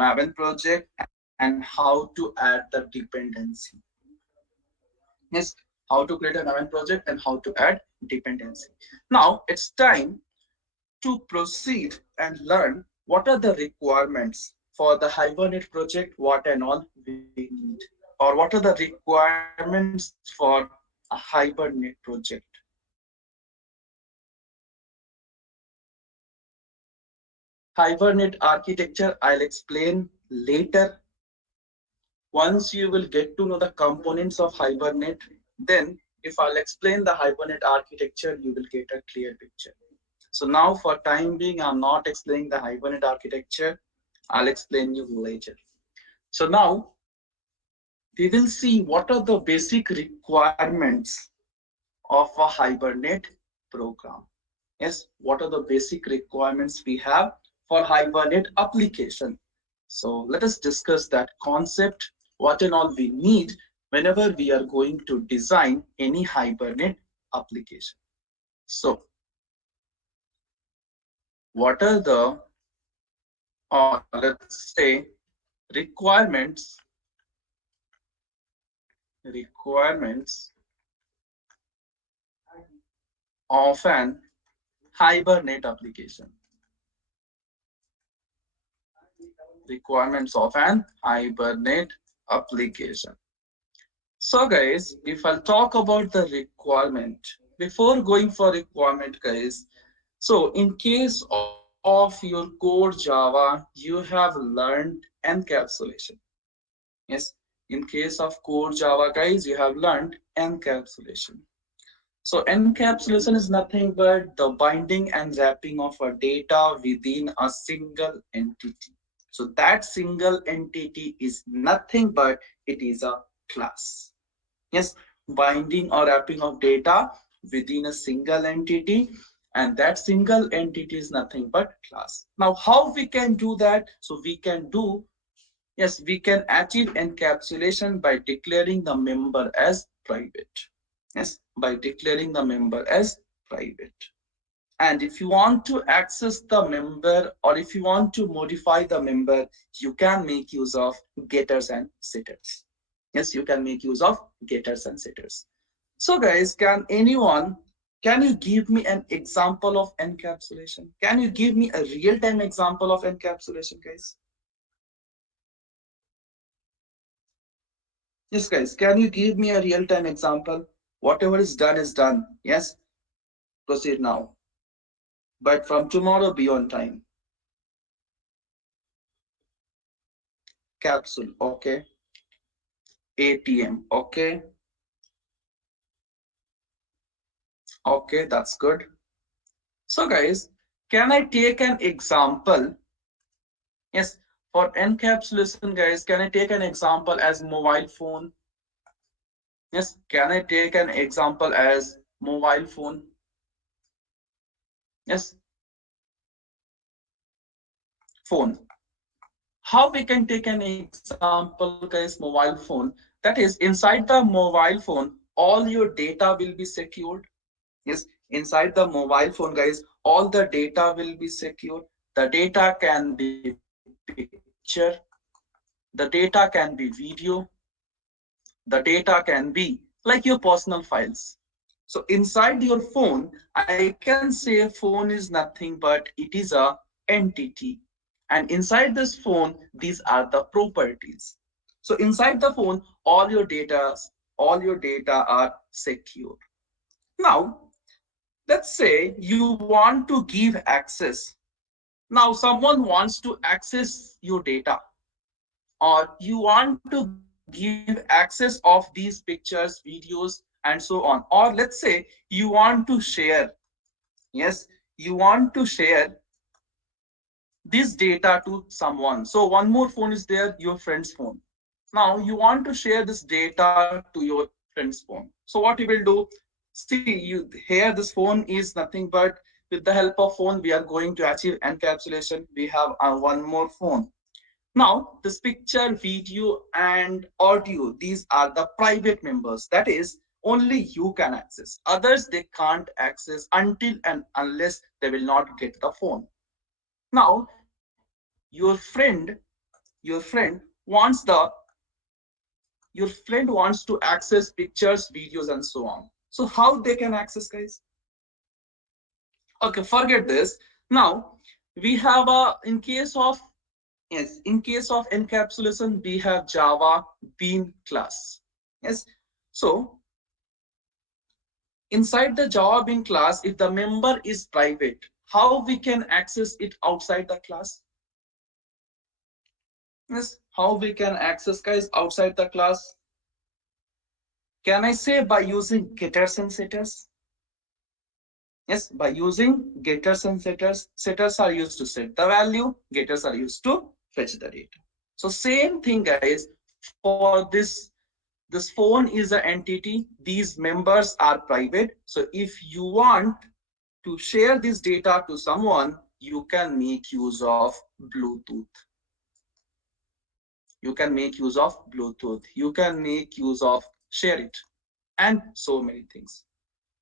Maven project and how to add the dependency. Yes, how to create a Maven project and how to add dependency. Now it's time to proceed and learn what are the requirements for the Hibernate project, what and all we need, or what are the requirements for a Hibernate project. Hibernate architecture, I'll explain later. Once you will get to know the components of Hibernate, then if I'll explain the Hibernate architecture, you will get a clear picture. So now for time being, I'm not explaining the Hibernate architecture. I'll explain you later. So now we will see what are the basic requirements of a Hibernate program. Yes, what are the basic requirements we have for Hibernate application? So let us discuss that concept, what and all we need whenever we are going to design any Hibernate application. So what are the, or let's say, requirements requirements of an Hibernate application. Requirements of an Hibernate application. So guys, if I'll talk about the requirement, before going for requirement guys, so in case of your core Java, you have learned encapsulation. Yes, in case of core Java guys, you have learned encapsulation. So encapsulation is nothing but the binding and wrapping of a data within a single entity. So that single entity is nothing but it is a class. Yes, binding or wrapping of data within a single entity, and that single entity is nothing but class. Now how we can do that? So we can do, yes, we can achieve encapsulation by declaring the member as private. Yes, by declaring the member as private. And if you want to access the member or if you want to modify the member, you can make use of getters and setters. Yes, you can make use of getters and setters. So guys, can you give me an example of encapsulation? Can you give me a real-time example of encapsulation, guys? Yes, guys, can you give me a real-time example? Whatever is done is done. Yes, proceed now. But from tomorrow, be on time. Capsule, okay. ATM, okay. Okay, that's good. So guys, can I take an example? Yes, for encapsulation, guys, can I take an example as mobile phone? Yes, can I take an example as mobile phone? Yes, phone. How we can take an example, guys, mobile phone? That is, inside the mobile phone, all your data will be secured. Yes, inside the mobile phone, guys, all the data will be secured. The data can be picture, the data can be video, the data can be like your personal files. So inside your phone, I can say phone is nothing but it is a entity. And inside this phone, these are the properties. So inside the phone, all your data are secure. Now, let's say you want to give access. Now, someone wants to access your data, or you want to give access of these pictures, videos, and so on. Or let's say you want to share, yes, you want to share this data to someone. So one more phone is there, your friend's phone. Now you want to share this data to your friend's phone. So what you will do, see, you here this phone is nothing but with the help of phone we are going to achieve encapsulation. We have one more phone. Now, this picture, video, and audio, these are the private members. That is, only you can access. Others, they can't access until and unless they will not get the phone. Now, your friend, your friend wants the your friend wants to access pictures, videos, and so on. So how they can access, guys? Okay, forget this. Now we have a in case of yes, in case of encapsulation, we have Java bean class. Yes. So inside the Java bean class, if the member is private, how we can access it outside the class? Yes, how we can access, guys, outside the class? Can I say by using getters and setters? Yes, by using getters and setters. Setters are used to set the value, getters are used to fetch the data. So same thing, guys, for this phone is an entity, these members are private. So if you want to share this data to someone, you can make use of Bluetooth. You can make use of Bluetooth. You can make use of share it and so many things.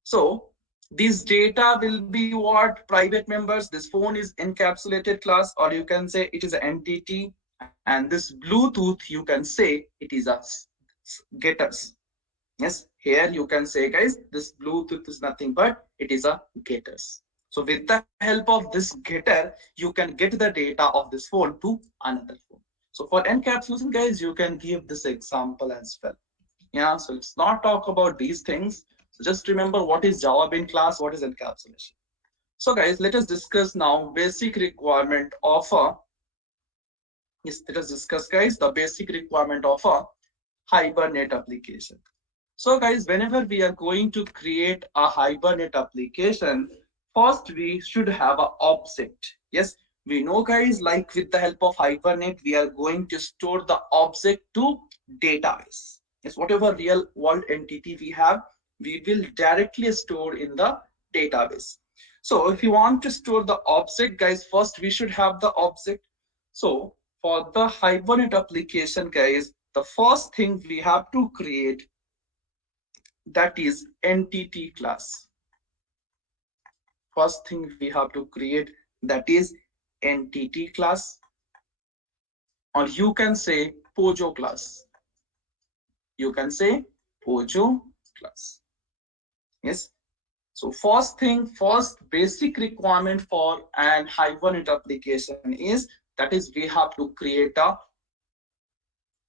So this data will be what private members, this phone is encapsulated class, or you can say it is an entity, and this Bluetooth you can say it is a getters. Yes, here you can say, guys, this Bluetooth is nothing but it is a getters. So with the help of this getter, you can get the data of this phone to another phone. So for encapsulation, guys, you can give this example as well. Yeah, so let's not talk about these things. So just remember what is Java bean class, what is encapsulation. So guys, let us discuss now basic requirement of a, yes, let us discuss, guys, the basic requirement of a Hibernate application. So guys, whenever we are going to create a Hibernate application, first we should have an object. Yes, we know, guys, like with the help of Hibernate, we are going to store the object to database. Yes, whatever real world entity we have, we will directly store in the database. So if you want to store the object, guys, first we should have the object. So for the Hibernate application, guys, the first thing we have to create, that is entity class. First thing we have to create, that is entity class, or you can say Pojo class. You can say Pojo class. Yes. So first thing, first basic requirement for an Hibernate application is, that is we have to create a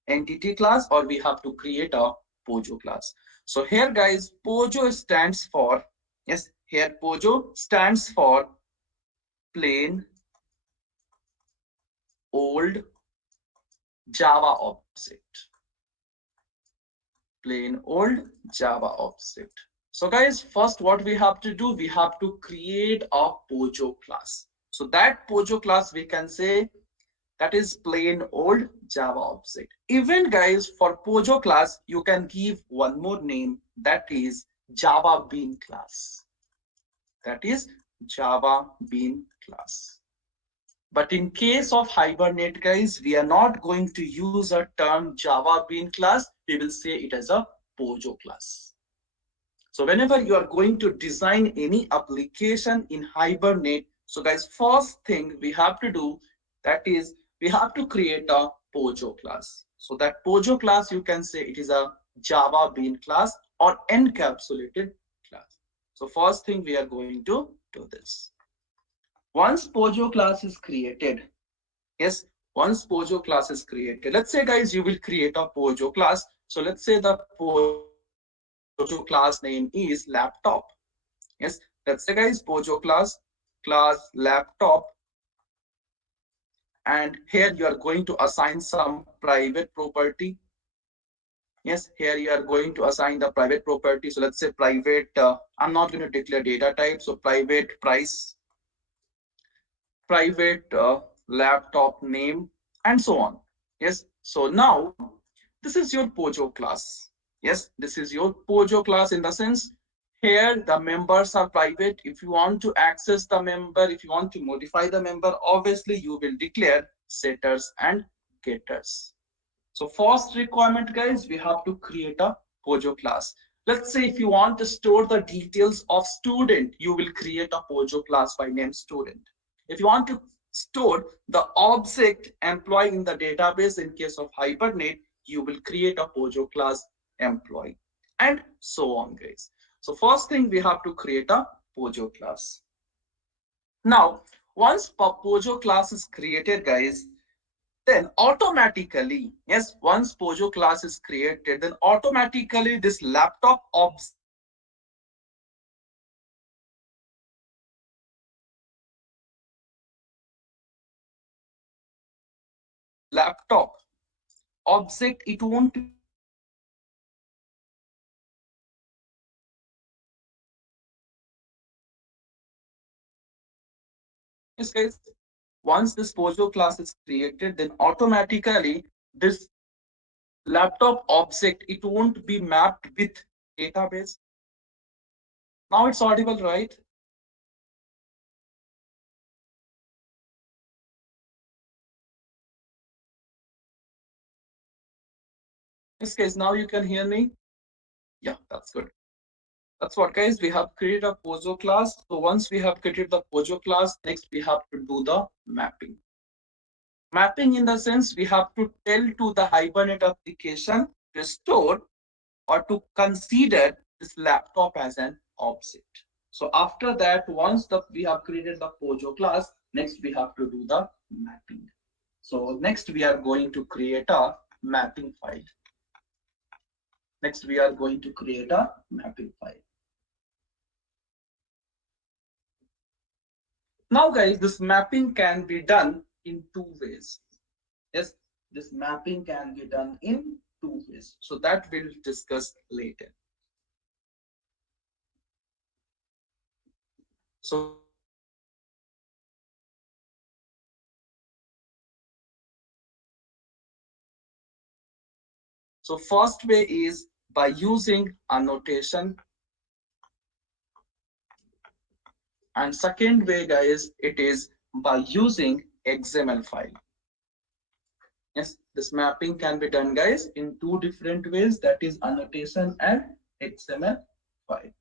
entity class, or we have to create a Pojo class. So here, guys, Pojo stands for, yes, here Pojo stands for plain old Java object. Plain old Java object. So guys, first what we have to do, we have to create a Pojo class. So that Pojo class we can say that is plain old Java object. Even guys, for Pojo class, you can give one more name, that is Java bean class. That is Java bean class. But in case of Hibernate, guys, we are not going to use a term Java bean class. We will say it as a Pojo class. So whenever you are going to design any application in Hibernate, so guys, first thing we have to do, that is we have to create a Pojo class. So that Pojo class, you can say it is a Java bean class or encapsulated class. So first thing we are going to do this. Once Pojo class is created, yes, once Pojo class is created, let's say, guys, you will create a Pojo class. So let's say the Pojo class name is laptop. Yes, let's say, guys, Pojo class laptop, and here you are going to assign some private property. Yes, here you are going to assign the private property. So let's say private, I'm not going to declare data type. So private price, private laptop name, and so on. Yes, so now this is your Pojo class. Yes, this is your Pojo class in the sense here the members are private. If you want to access the member, if you want to modify the member, obviously you will declare setters and getters. So first requirement, guys, we have to create a Pojo class. Let's say if you want to store the details of student, you will create a Pojo class by name student. If you want to stored the object employee in the database. In case of Hibernate, you will create a Pojo class employee, and so on, guys. So first thing, we have to create a Pojo class. Now, once Pojo class is created, guys, then automatically, yes, once Pojo class is created, then automatically this laptop object laptop object, it won't be mapped with database. Yes, guys. Once this Pojo class is created, then automatically this laptop object, it won't be mapped with database. Now it's audible, right? Yes, guys. Now you can hear me. Yeah, that's good. That's what, guys, we have created a Pojo class. So once we have created the Pojo class, next we have to do the mapping. Mapping in the sense, we have to tell to the Hibernate application to store or to consider this laptop as an object. So after that, once we have created the Pojo class, next we have to do the mapping. So next we are going to create a mapping file. Next we are going to create a mapping file. Now, guys, this mapping can be done in two ways. Yes, this mapping can be done in two ways. So that we'll discuss later. So first way is by using annotation and second way is by using example file. So first way is by using annotation, and second way, guys, it is by using XML file. Yes, this mapping can be done, guys, in two different ways, that is annotation and XML file.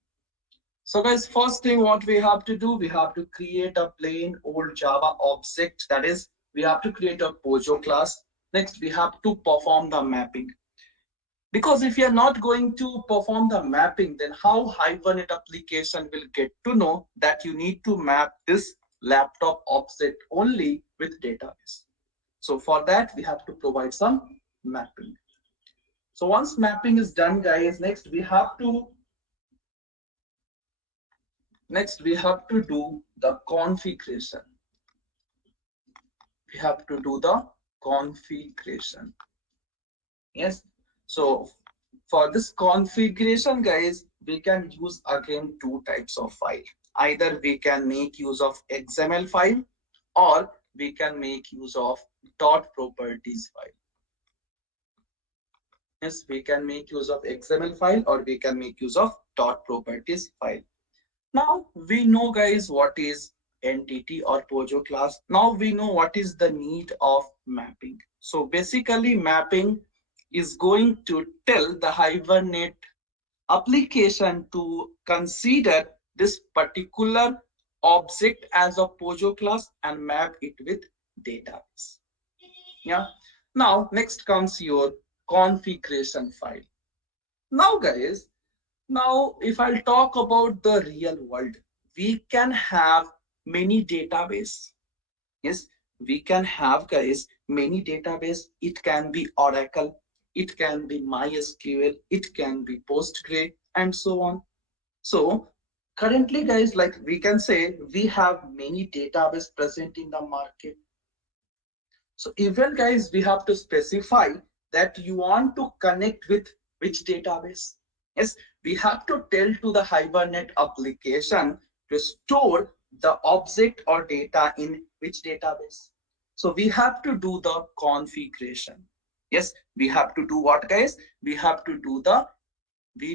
So, guys, first thing what we have to do, we have to create a plain old Java object. That is, we have to create a Pojo class. Next, we have to perform the mapping. Because if you're not going to perform the mapping, then how Hibernate application will get to know that you need to map this laptop object only with database? So for that, we have to provide some mapping. So once mapping is done, guys, next we have to do the configuration. We have to do the configuration. Yes. So for this configuration, guys, we can use again two types of file. Either we can make use of XML file or we can make use of dot properties file. Yes, we can make use of XML file or we can make use of dot properties file. Now we know, guys, what is entity or Pojo class. Now we know what is the need of mapping. So basically mapping is going to tell the Hibernate application to consider this particular object as a Pojo class and map it with database. Yeah. Now next comes your configuration file. Now, guys, now if I'll talk about the real world, we can have many database. Yes, we can have, guys, many database. It can be Oracle, it can be MySQL, it can be Postgre, and so on. So currently, guys, like we can say we have many database present in the market. So even, guys, we have to specify that you want to connect with which database. Yes, we have to tell to the Hibernate application to store the object or data in which database. So we have to do the configuration. Yes, we have to do what, guys? We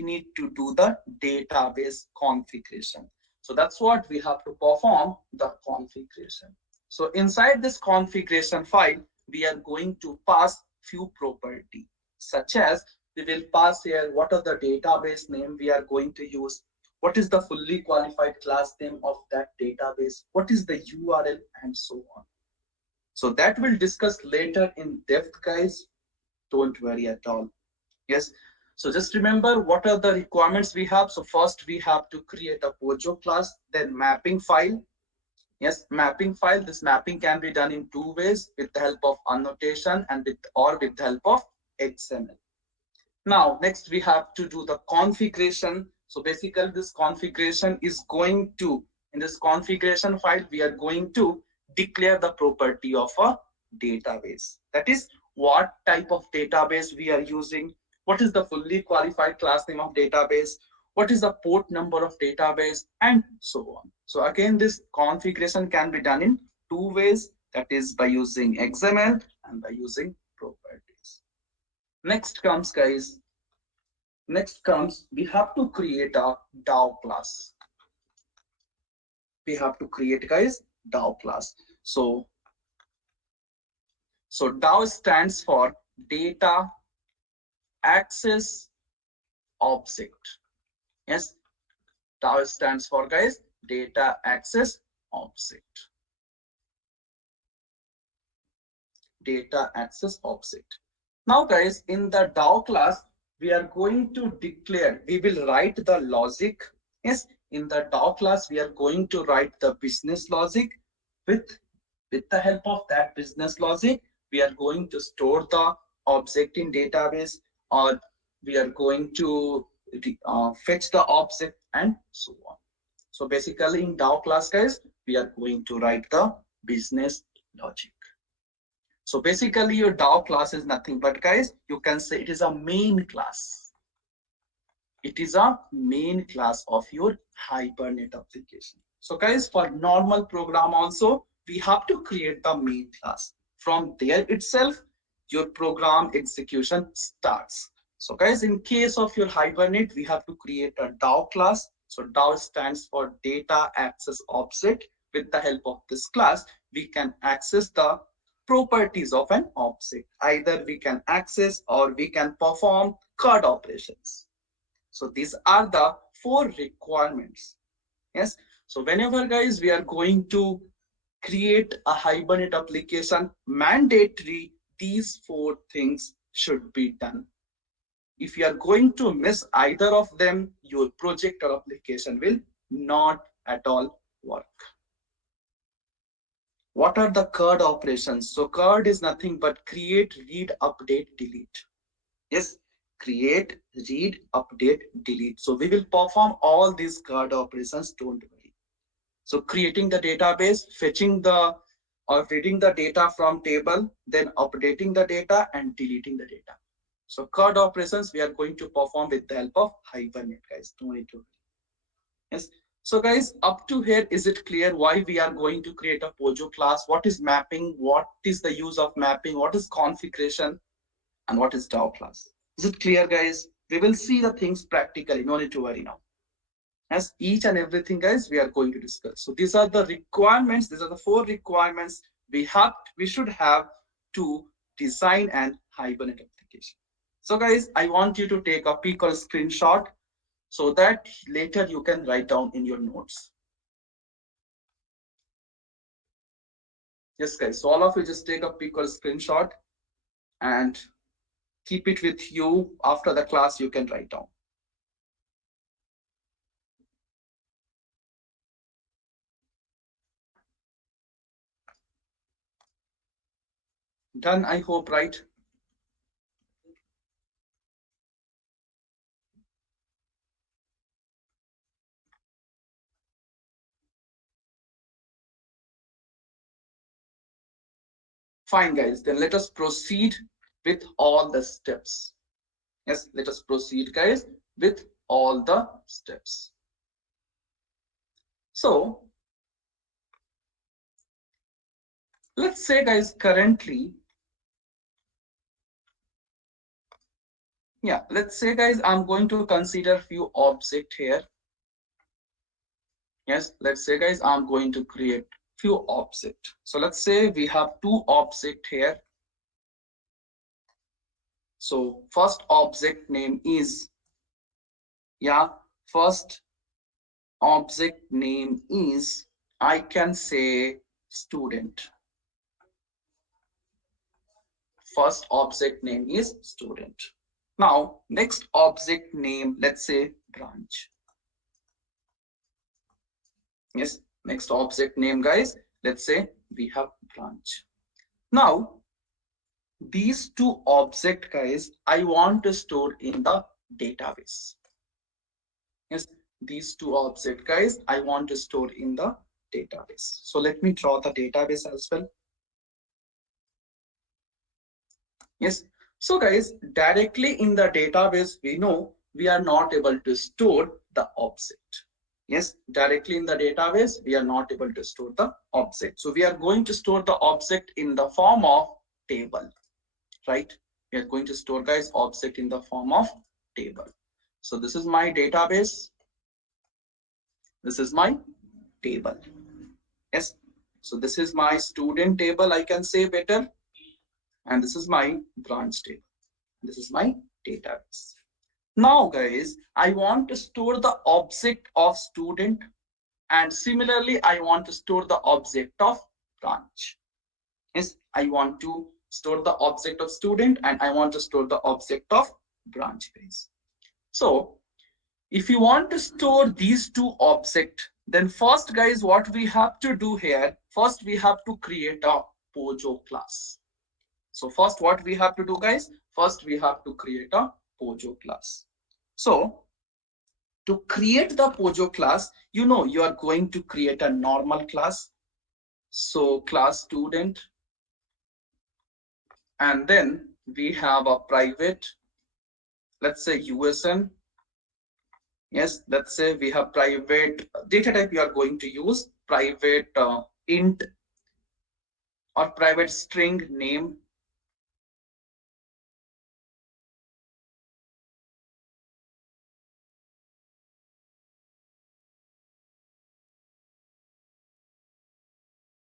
need to do the database configuration. So that's what we have to perform the configuration. So inside this configuration file, we are going to pass few property, such as we will pass here what are the database name we are going to use, what is the fully qualified class name of that database, what is the URL, and so on. So that we'll discuss later in depth, guys. Don't worry at all. Yes. So just remember what are the requirements we have. So first we have to create a Pojo class, then mapping file. Yes, mapping file. This mapping can be done in two ways, with the help of annotation and with the help of XML. Now, next we have to do the configuration. So basically this configuration is going to, in this configuration file, we are going to declare the property of a database. That is what type of database we are using, what is the fully qualified class name of database, what is the port number of database, and so on. So again, this configuration can be done in two ways, that is by using XML and by using properties. Next comes, guys, we have to create a DAO class. We have to create, guys, DAO class. So DAO stands for data access object. Yes, DAO stands for, guys, data access object. Data access object. Now, guys, in the DAO class, we are going to declare, we will write the logic. Yes, in the DAO class, we are going to write the business logic. With, with the help of that business logic, we are going to store the object in database, or we are going to fetch the object and so on. So basically in DAO class, guys, we are going to write the business logic. So basically your DAO class is nothing but, guys, you can say it is a main class. It is a main class of your Hibernate application. So guys, for normal program also, we have to create the main class. From there itself, your program execution starts. So guys, in case of your Hibernate, we have to create a DAO class. So DAO stands for data access object. With the help of this class, we can access the properties of an object. Either we can access or we can perform CAD operations. So these are the four requirements. Yes. So whenever, guys, we are going to create a Hibernate application, mandatory these four things should be done. If you are going to miss either of them, your project or application will not at all work. What are the CAD operations? So CAD is nothing but create, read, update, delete. Yes, create, read, update, delete. So we will perform all these CAD operations, don't worry. So creating the database, fetching the or reading the data from table, then updating the data and deleting the data. So CAD operations we are going to perform with the help of Hibernate, guys. Don't need to. Yes. So guys, up to here, is it clear why we are going to create a Pojo class? What is mapping? What is the use of mapping? What is configuration? And what is DAO class? Is it clear, guys? We will see the things practically. No need to worry now. As each and everything, guys, we are going to discuss. So these are the requirements. These are the four requirements we should have to design an Hibernate application. So guys, I want you to take a peek or a screenshot so that later you can write down in your notes. Yes, guys. So all of you just take a peek or a screenshot and keep it with you. After the class, you can write down. Done, I hope, right? Fine, guys. Then let us proceed with all the steps. Yes, let us proceed, guys, with all the steps. So let's say, guys, currently, yeah, let's say, guys, I'm going to consider few object here. Yes, let's say, guys, I'm going to create few object. So let's say we have two object here. So first object name is, yeah, first object name is, I can say, student. First object name is student. Now, next object name, let's say branch. Yes, next object name, guys, let's say we have branch. Now, these two object, guys, I want to store in the database. Yes, these two object, guys, I want to store in the database. So let me draw the database as well. Yes. So guys, directly in the database, we know we are not able to store the object. Yes, directly in the database, we are not able to store the object. So we are going to store the object in the form of table, right? We are going to store, guys, object in the form of table. So this is my database. This is my table. Yes. So this is my student table, I can say better. And this is my branch table. This is my database. Now, guys, I want to store the object of student, and similarly, I want to store the object of branch. Yes, I want to store the object of student and I want to store the object of branch, guys. So, if you want to store these two objects, then first, guys, what we have to do here, first we have to create a Pojo class. So first what we have to do, guys, first we have to create a Pojo class. So to create the Pojo class, you know, you are going to create a normal class. So class student, and then we have a private, let's say USN. Yes, let's say we have private data type you are going to use, private int or private string name.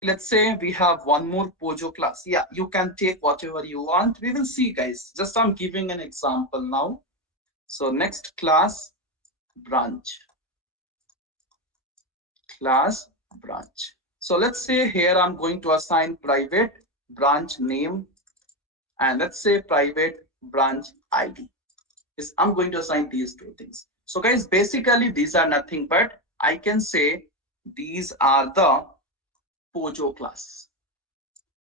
Let's say we have one more Pojo class. Yeah, you can take whatever you want. We will see, guys. Just I'm giving an example now. So next class, branch. Class branch. So let's say here I'm going to assign private branch name, and let's say private branch ID. Is I'm going to assign these two things. So guys, basically these are nothing but I can say these are the Pojo class.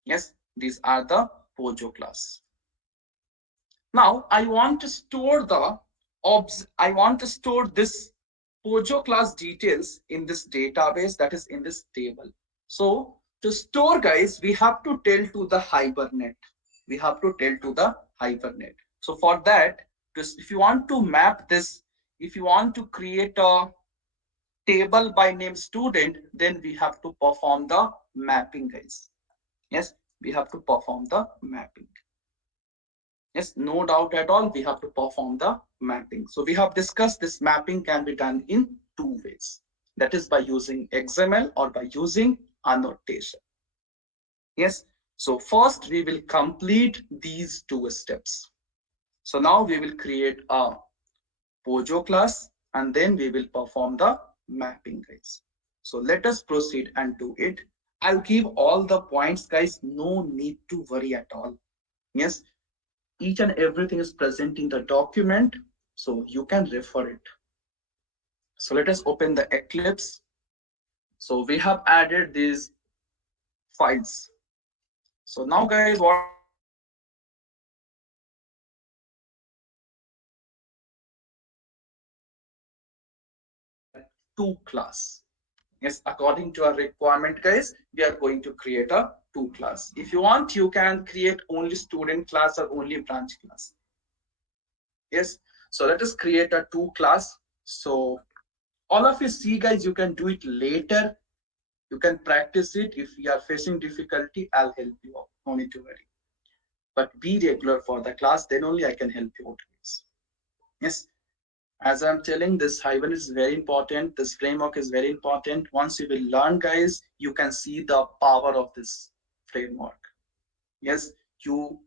Yes, these are the Pojo class. Now I want to store the I want to store this Pojo class details in this database, that is in this table. So to store, guys, we have to tell to the Hibernate. We have to tell to the Hibernate. So for that, if you want to map this, if you want to create a table by name student, then we have to perform the mapping, guys. Yes, we have to perform the mapping. Yes, no doubt at all, we have to perform the mapping. So we have discussed this mapping can be done in two ways. That is by using XML or by using annotation. Yes, so first we will complete these two steps. So now we will create a Pojo class and then we will perform the mapping, guys. So let us proceed and do it. I'll give all the points, guys. No need to worry at all. Yes, each and everything is present in the document, so you can refer it. So let us open the Eclipse. So we have added these files. So now, guys, what we have to do, we have to create two class. Yes, according to our requirement, guys, we are going to create a two class. If you want, you can create only student class or only branch class. Yes, so let us create a two class. So all of you see, guys, you can do it later. You can practice it. If you are facing difficulty, I'll help you out. No need to worry. But be regular for the class, then only I can help you out, guys. Yes, as I'm telling, this Hibernate is very important. This framework is very important. Once you will learn, guys, you can see the power of this framework. Yes, you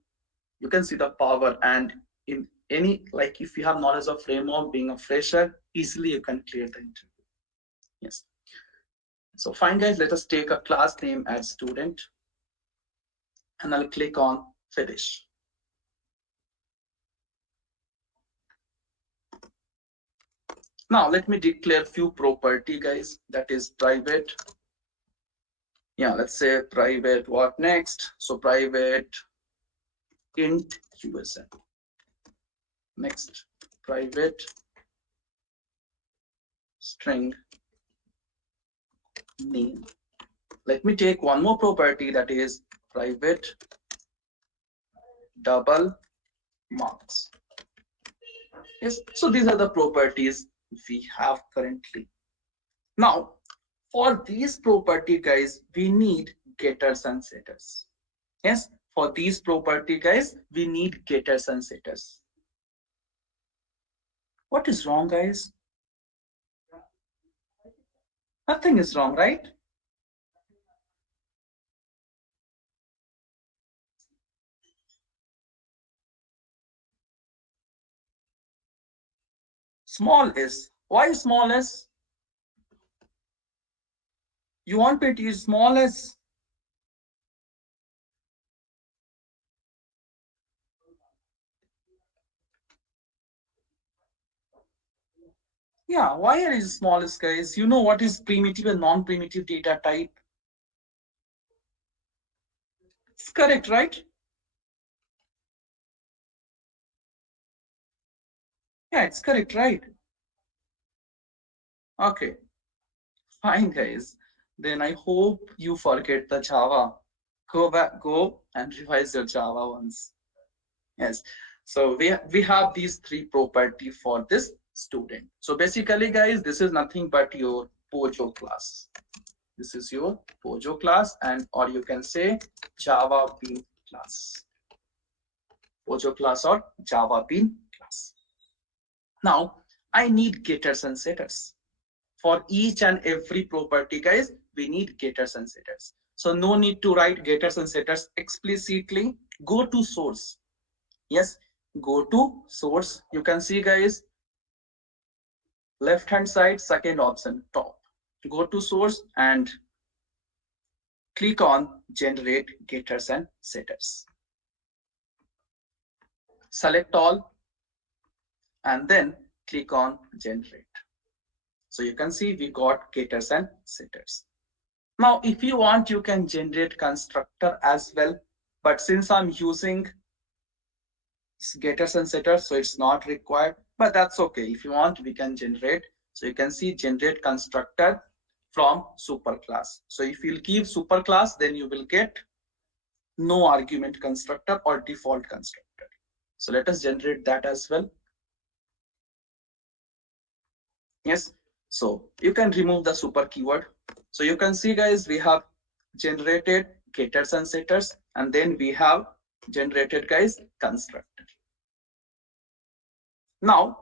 can see the power, and in any, like, if you have knowledge of framework, being a fresher, easily you can clear the interview. Yes. So fine, guys, let us take a class name as student, and I'll click on finish. Now let me declare few property, guys. That is private. Yeah, let's say private what next? So private int USN. Next, private string name. Let me take one more property, that is private double marks. Yes, so these are the properties we have currently. Now, for these property, guys, we need getters and setters. Yes, for these property, guys, we need getters and setters. What is wrong, guys? Nothing is wrong, right? Small s. Why small s? You want me to use small s? Yeah, why are is small s, guys? You know what is primitive and non-primitive data type? It's correct, right? Yeah, it's correct, right? Okay, fine, guys. Then I hope you forget the Java. Go back, go and revise your Java once. Yes. So we have these three property for this student. So basically, guys, this is nothing but your Pojo class. This is your Pojo class, and or you can say Java Bean class. Pojo class or Java Bean class. Now I need getters and setters. For each and every property, guys, we need getters and setters. So no need to write getters and setters explicitly. Go to source. Yes, go to source. You can see, guys, left hand side, second option, top. Go to source and click on generate getters and setters. Select all and then click on generate. So you can see we got getters and setters. Now, if you want, you can generate constructor as well. But since I'm using getters and setters, so it's not required, but that's okay. If you want, we can generate. So you can see generate constructor from superclass. So if you'll give superclass, then you will get no argument constructor or default constructor. So let us generate that as well. Yes, so you can remove the super keyword. So you can see, guys, we have generated getters and setters, and then we have generated, guys, constructor. Now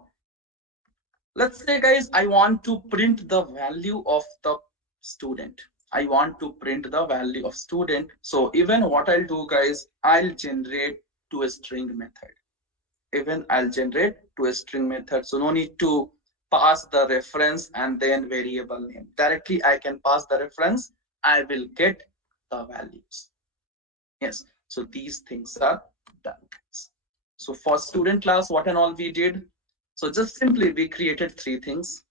let's say, guys, I want to print the value of the student. I want to print the value of student. So even what I'll do, guys, I'll generate to a string method. Even I'll generate to a string method. So no need to pass the reference and then variable name. Directly I can pass the reference. I will get the values. Yes. So these things are done. So for student class, what and all we did. So just simply we created three things.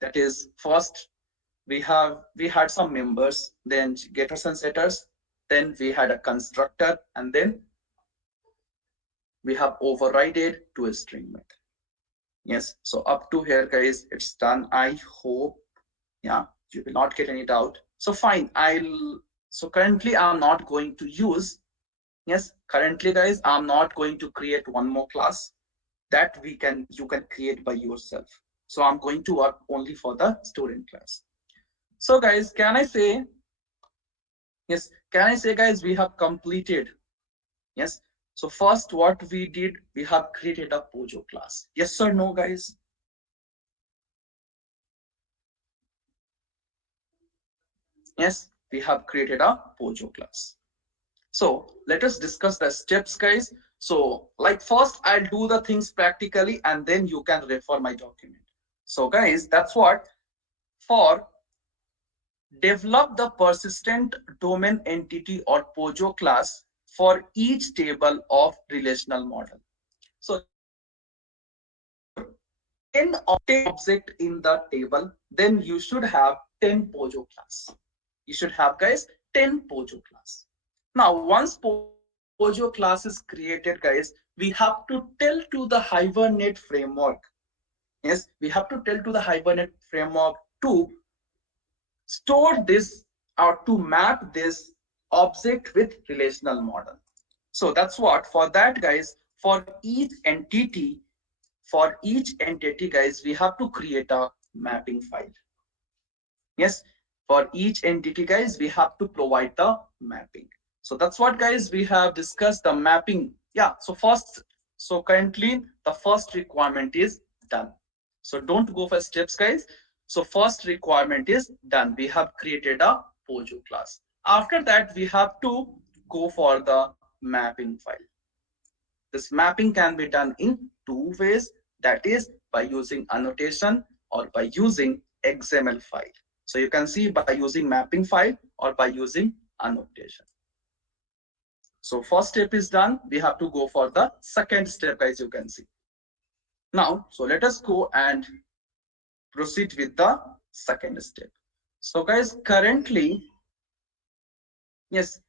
That is, first we had some members, then getters and setters, then we had a constructor, and then we have overridden to a string method. Yes, so up to here, guys, it's done. I hope, yeah, you will not get any doubt. So fine, so currently I'm not going to use, yes, currently, guys, I'm not going to create one more class that you can create by yourself. So I'm going to work only for the student class. So guys, can I say, yes, can I say, guys, we have completed, yes. So first what we did, we have created a Pojo class. Yes or no, guys? Yes, we have created a Pojo class. So let us discuss the steps, guys. So like first I'll do the things practically and then you can refer my document. So guys, that's what for develop the persistent domain entity or Pojo class for each table of relational model. So if your 10 object in the table, then you should have 10 Pojo class. You should have, guys, 10 Pojo class. Now, once Pojo class is created, guys, we have to tell to the Hibernate framework. Yes, we have to tell to the Hibernate framework to store this or to map this object with relational model. So that's what, for that, guys, for each entity, guys, we have to create a mapping file. Yes, for each entity, guys, we have to provide the mapping. So that's what, guys, we have discussed the mapping. Yeah, so currently the first requirement is done. So don't go for steps, guys. So first requirement is done. We have created a Pojo class. After that, we have to go for the mapping file. This mapping can be done in two ways, that is by using annotation or by using XML file. So you can see by using mapping file or by using annotation. So first step is done. We have to go for the second step, guys, you can see. Now, so let us go and proceed with the second step. So guys, currently, yes,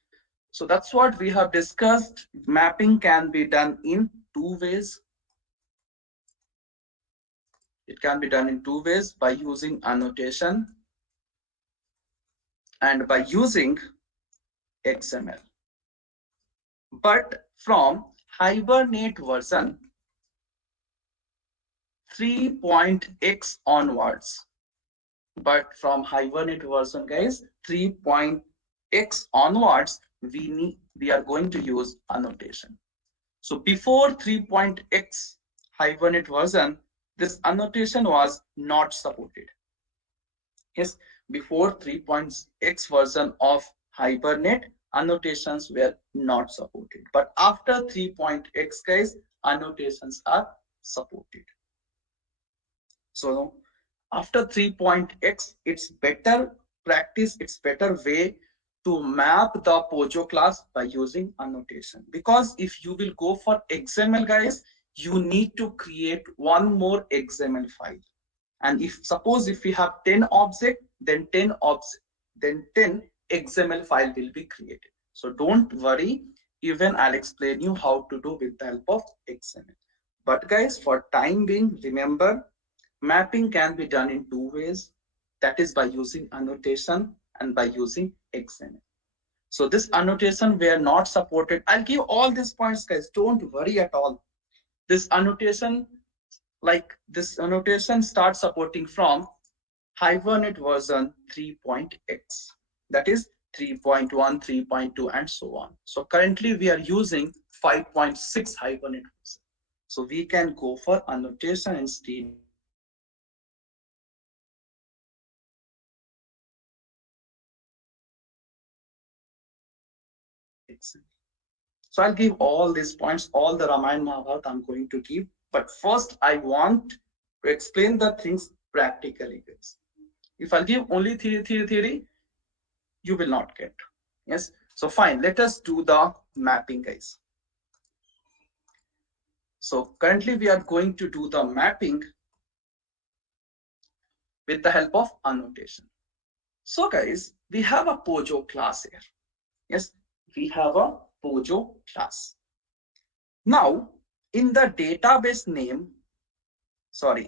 so that's what we have discussed. Mapping can be done in two ways. It can be done in two ways, by using annotation and by using XML. But from Hibernate version 3.x onwards, but from Hibernate version, guys, 3.x onwards, we are going to use annotation. So before 3.x Hibernate version, this annotation was not supported. Yes, before 3.x version of Hibernate, annotations were not supported. But after 3.x, guys, annotations are supported. So after 3.x, it's better practice, it's better way to map the Pojo class by using annotation. Because if you will go for XML, guys, you need to create one more XML file. And if suppose if we have 10 object, then 10 XML file will be created. So don't worry, even I'll explain you how to do with the help of XML. But guys, for time being, remember, mapping can be done in two ways. That is by using annotation and by using XML. So this annotation were not supported. I'll give all these points, guys. Don't worry at all. This annotation, like this annotation starts supporting from Hibernate version 3.x. That is 3.1, 3.2, and so on. So currently we are using 5.6 Hibernate version. So we can go for annotation instead of XML. So I'll give all these points, all the Ramayana Mahabharata I'm going to give. But first I want to explain the things practically, guys. If I'll give only theory, you will not get. Yes. So fine, let us do the mapping, guys. So currently we are going to do the mapping with the help of annotation. So guys, we have a Pojo class here. Yes, we have a Pojo class. Now, in the database name,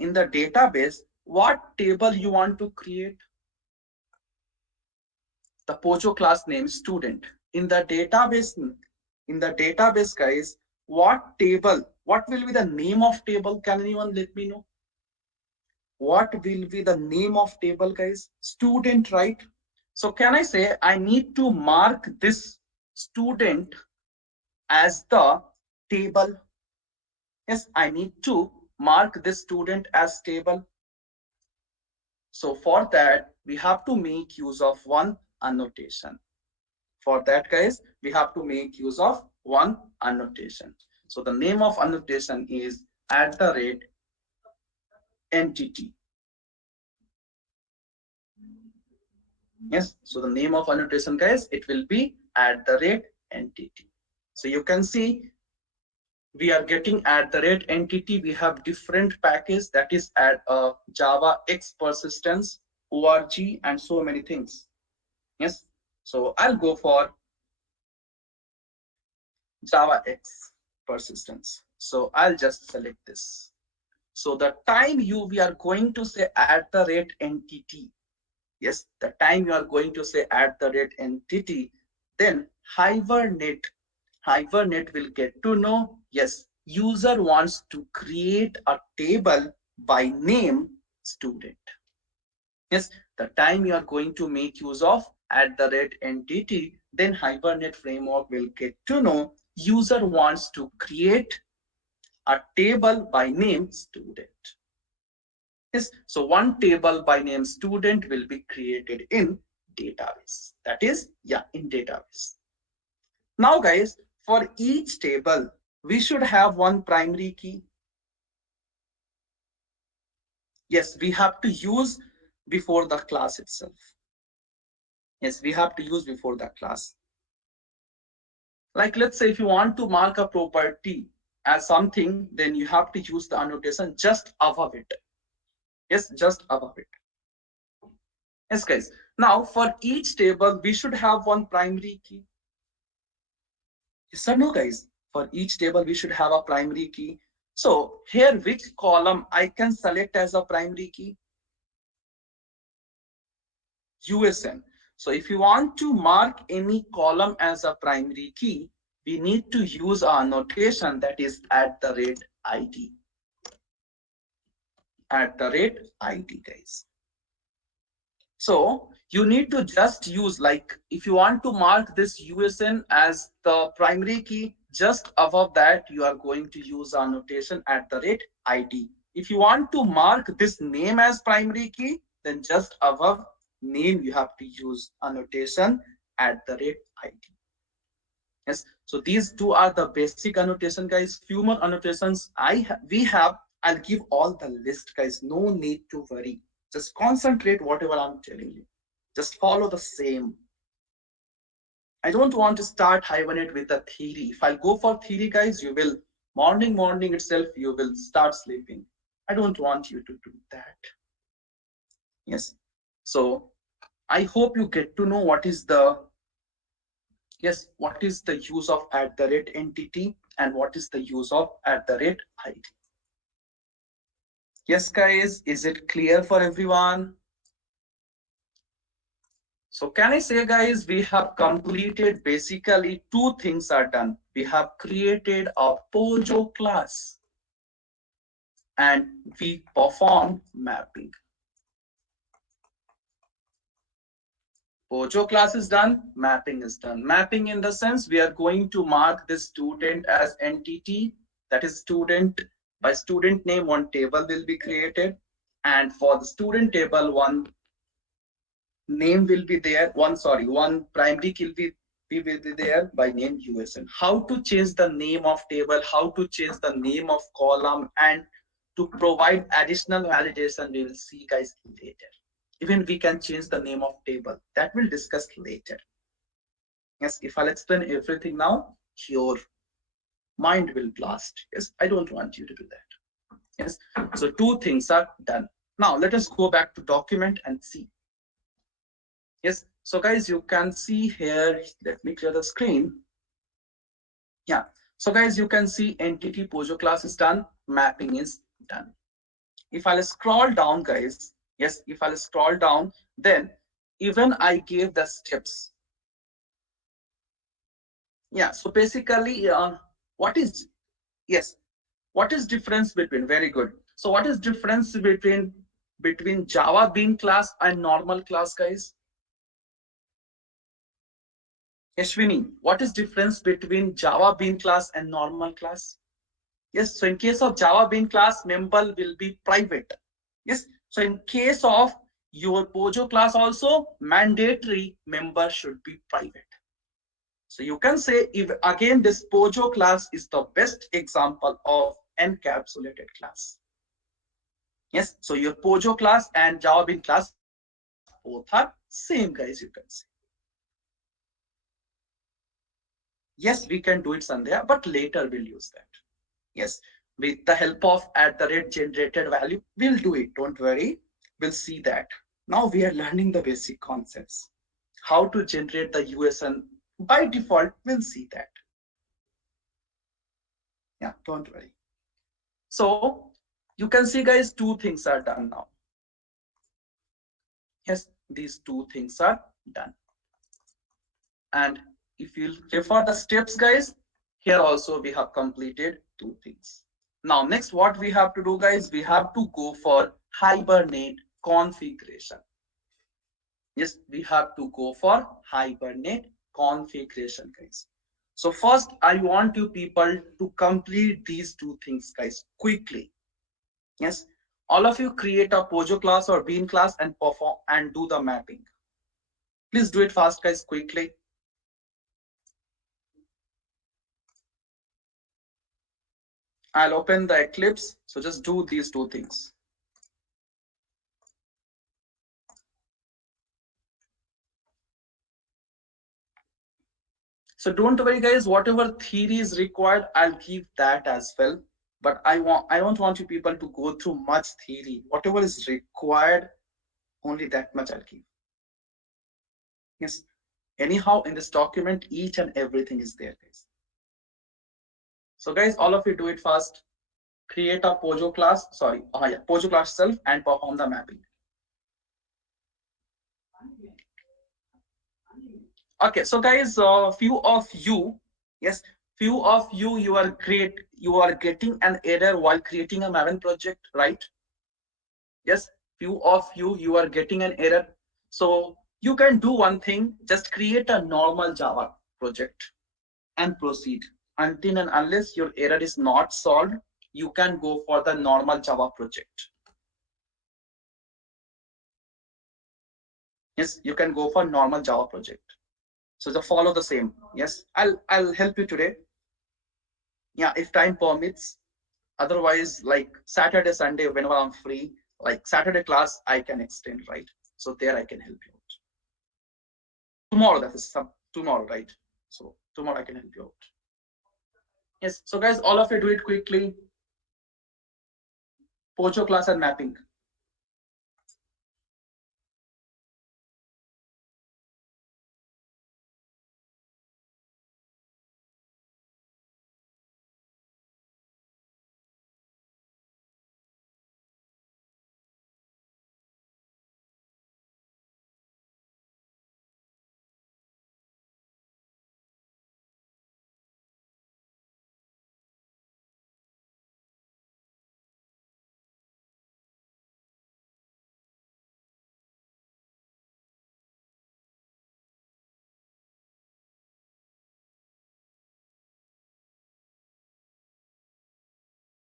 in the database, what table you want to create? The Pojo class name student. In the database, guys, what table, what will be the name of table? Can anyone let me know? What will be the name of table, guys? Student, right? So can I say I need to mark this student as the table? Yes, I need to mark this student as table. So for that, we have to make use of one annotation. For that, guys, we have to make use of one annotation. So the name of annotation is @entity. Yes, so the name of annotation, guys, it will be @entity. So you can see we are getting at the rate entity. We have different package that is at Java X persistence, org, and so many things. Yes. So I'll go for Java X persistence. So I'll just select this. So the time we are going to say at the rate entity. Yes, the time you are going to say at the rate entity, then hibernate will get to know, yes, user wants to create a table by name student. Yes, the time you are going to make use of at the rate entity, then Hibernate framework will get to know user wants to create a table by name student. Yes, so one table by name student will be created in database. That is, yeah, in database. Now, guys, for each table, we should have one primary key. Yes, we have to use before the class itself. Yes, we have to use before the class. Like, let's say if you want to mark a property as something, then you have to use the annotation just above it. Yes, just above it. Yes, guys. Now, for each table, we should have one primary key. Yes or no, guys? For each table, we should have a primary key. So here, which column I can select as a primary key? USN. So if you want to mark any column as a primary key, we need to use a notation that is at the rate ID. At the rate ID, guys. So you need to just use, like, if you want to mark this USN as the primary key, just above that, you are going to use a notation at the rate ID. If you want to mark this name as primary key, then just above name, you have to use a notation at the rate ID. Yes, so these two are the basic annotation, guys. Few more annotations we have. I'll give all the list, guys. No need to worry. Just concentrate whatever I'm telling you. Just follow the same. I don't want to start Hibernate with a theory. If I go for theory, guys, you will morning itself you will start sleeping. I don't want you to do that. Yes. So I hope you get to know what is the, yes, what is the use of at the rate entity and what is the use of at the rate ID. Yes, guys, is it clear for everyone? So can I say, guys, we have completed basically two things are done. We have created a Pojo class and we performed mapping. Pojo class is done, mapping is done. Mapping in the sense we are going to mark this student as entity, that is student. By student name, one table will be created. And for the student table, one name will be there. One primary key will be there by name USN. How to change the name of table, how to change the name of column, and to provide additional validation, we will see, guys, later. Even we can change the name of table. That we'll discuss later. Yes, if I'll explain everything now, your mind will blast. Yes, I don't want you to do that. Yes, so two things are done. Now let us go back to document and see. Yes, so guys, you can see here, let me clear the screen. Yeah, so guys, you can see entity Pojo class is done, mapping is done. If I'll scroll down, guys, yes, if I'll scroll down, then even I gave the steps. Yeah, so basically, what is, yes, what is difference between, very good. So what is difference between Java Bean class and normal class, guys? Ashwini, what is difference between Java Bean class and normal class? Yes, so in case of Java Bean class, member will be private. Yes, so in case of your Pojo class also, mandatory member should be private. So you can say, if again this Pojo class is the best example of encapsulated class. Yes, so your Pojo class and Java Bean class both are same, guys, you can say. Yes, we can do it Sandhya, but later we'll use that. Yes, with the help of at the rate generated value, we'll do it. Don't worry. We'll see that. Now we are learning the basic concepts. How to generate the USN by default, we'll see that. Yeah, don't worry. So you can see, guys, two things are done now. Yes, these two things are done. And if you refer the steps, guys, here also we have completed two things. Now, next, what we have to do, guys, we have to go for hibernate configuration. Yes, we have to go for hibernate configuration, guys. So first, I want you people to complete these two things, guys, quickly. Yes, all of you create a Pojo class or Bean class and perform and do the mapping. Please do it fast, guys, quickly. I'll open the Eclipse. So just do these two things. So don't worry, guys, whatever theory is required, I'll give that as well. But I don't want you people to go through much theory. Whatever is required, only that much I'll give. Yes. Anyhow, in this document, each and everything is there, guys. So guys, all of you do it fast. Create a Pojo class, sorry, yeah, Pojo class itself and perform the mapping. Okay, so guys, few of you, yes, few of you, you are getting an error while creating a Maven project, right? Yes, few of you are getting an error. So you can do one thing, just create a normal Java project and proceed. Until and unless your error is not solved, you can go for the normal Java project. Yes, you can go for normal Java project. So just follow the same. Yes, I'll help you today. Yeah, if time permits. Otherwise, like Saturday, Sunday, whenever I'm free, like Saturday class, I can extend, right? So there I can help you out. Tomorrow, that is tomorrow, right? So tomorrow I can help you out. Yes. So guys, all of you do it quickly. Pocho class and mapping.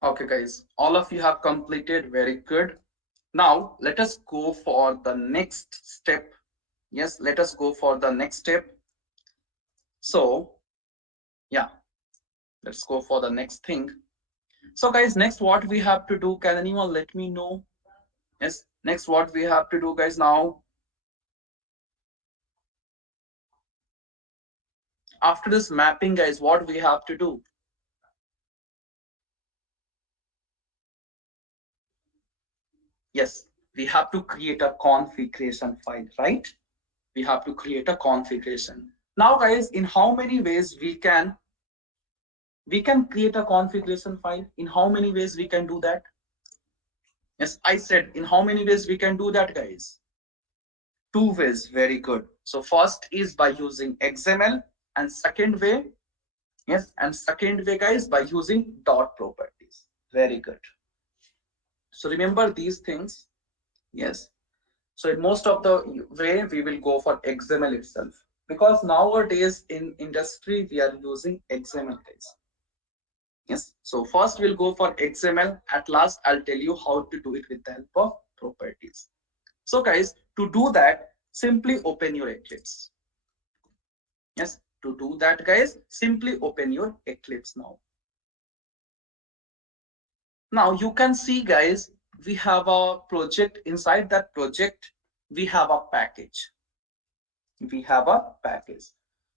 Okay, guys, all of you have completed. Very good. Now let us go for the next step. Yes, let us go for the next step. So yeah, let's go for the next thing. So guys, next what we have to do, can anyone let me know? Yes, next what we have to do, guys, now. After this mapping, guys, what we have to do? Yes, we have to create a configuration file, right? We have to create a configuration. Now, guys, in how many ways we can create a configuration file? In how many ways we can do that? Yes, I said in how many ways we can do that, guys? Two ways. Very good. So first is by using XML, and second way, yes, and second way, guys, by using dot properties. Very good. So remember these things. Yes. So in most of the way, we will go for XML itself, because nowadays in industry we are using XML, guys. Yes. So first we'll go for XML. At last, I'll tell you how to do it with the help of properties. So guys, to do that, simply open your Eclipse. Yes. To do that, guys, simply open your Eclipse now. Now you can see, guys, we have a project. Inside that project, we have a package. We have a package.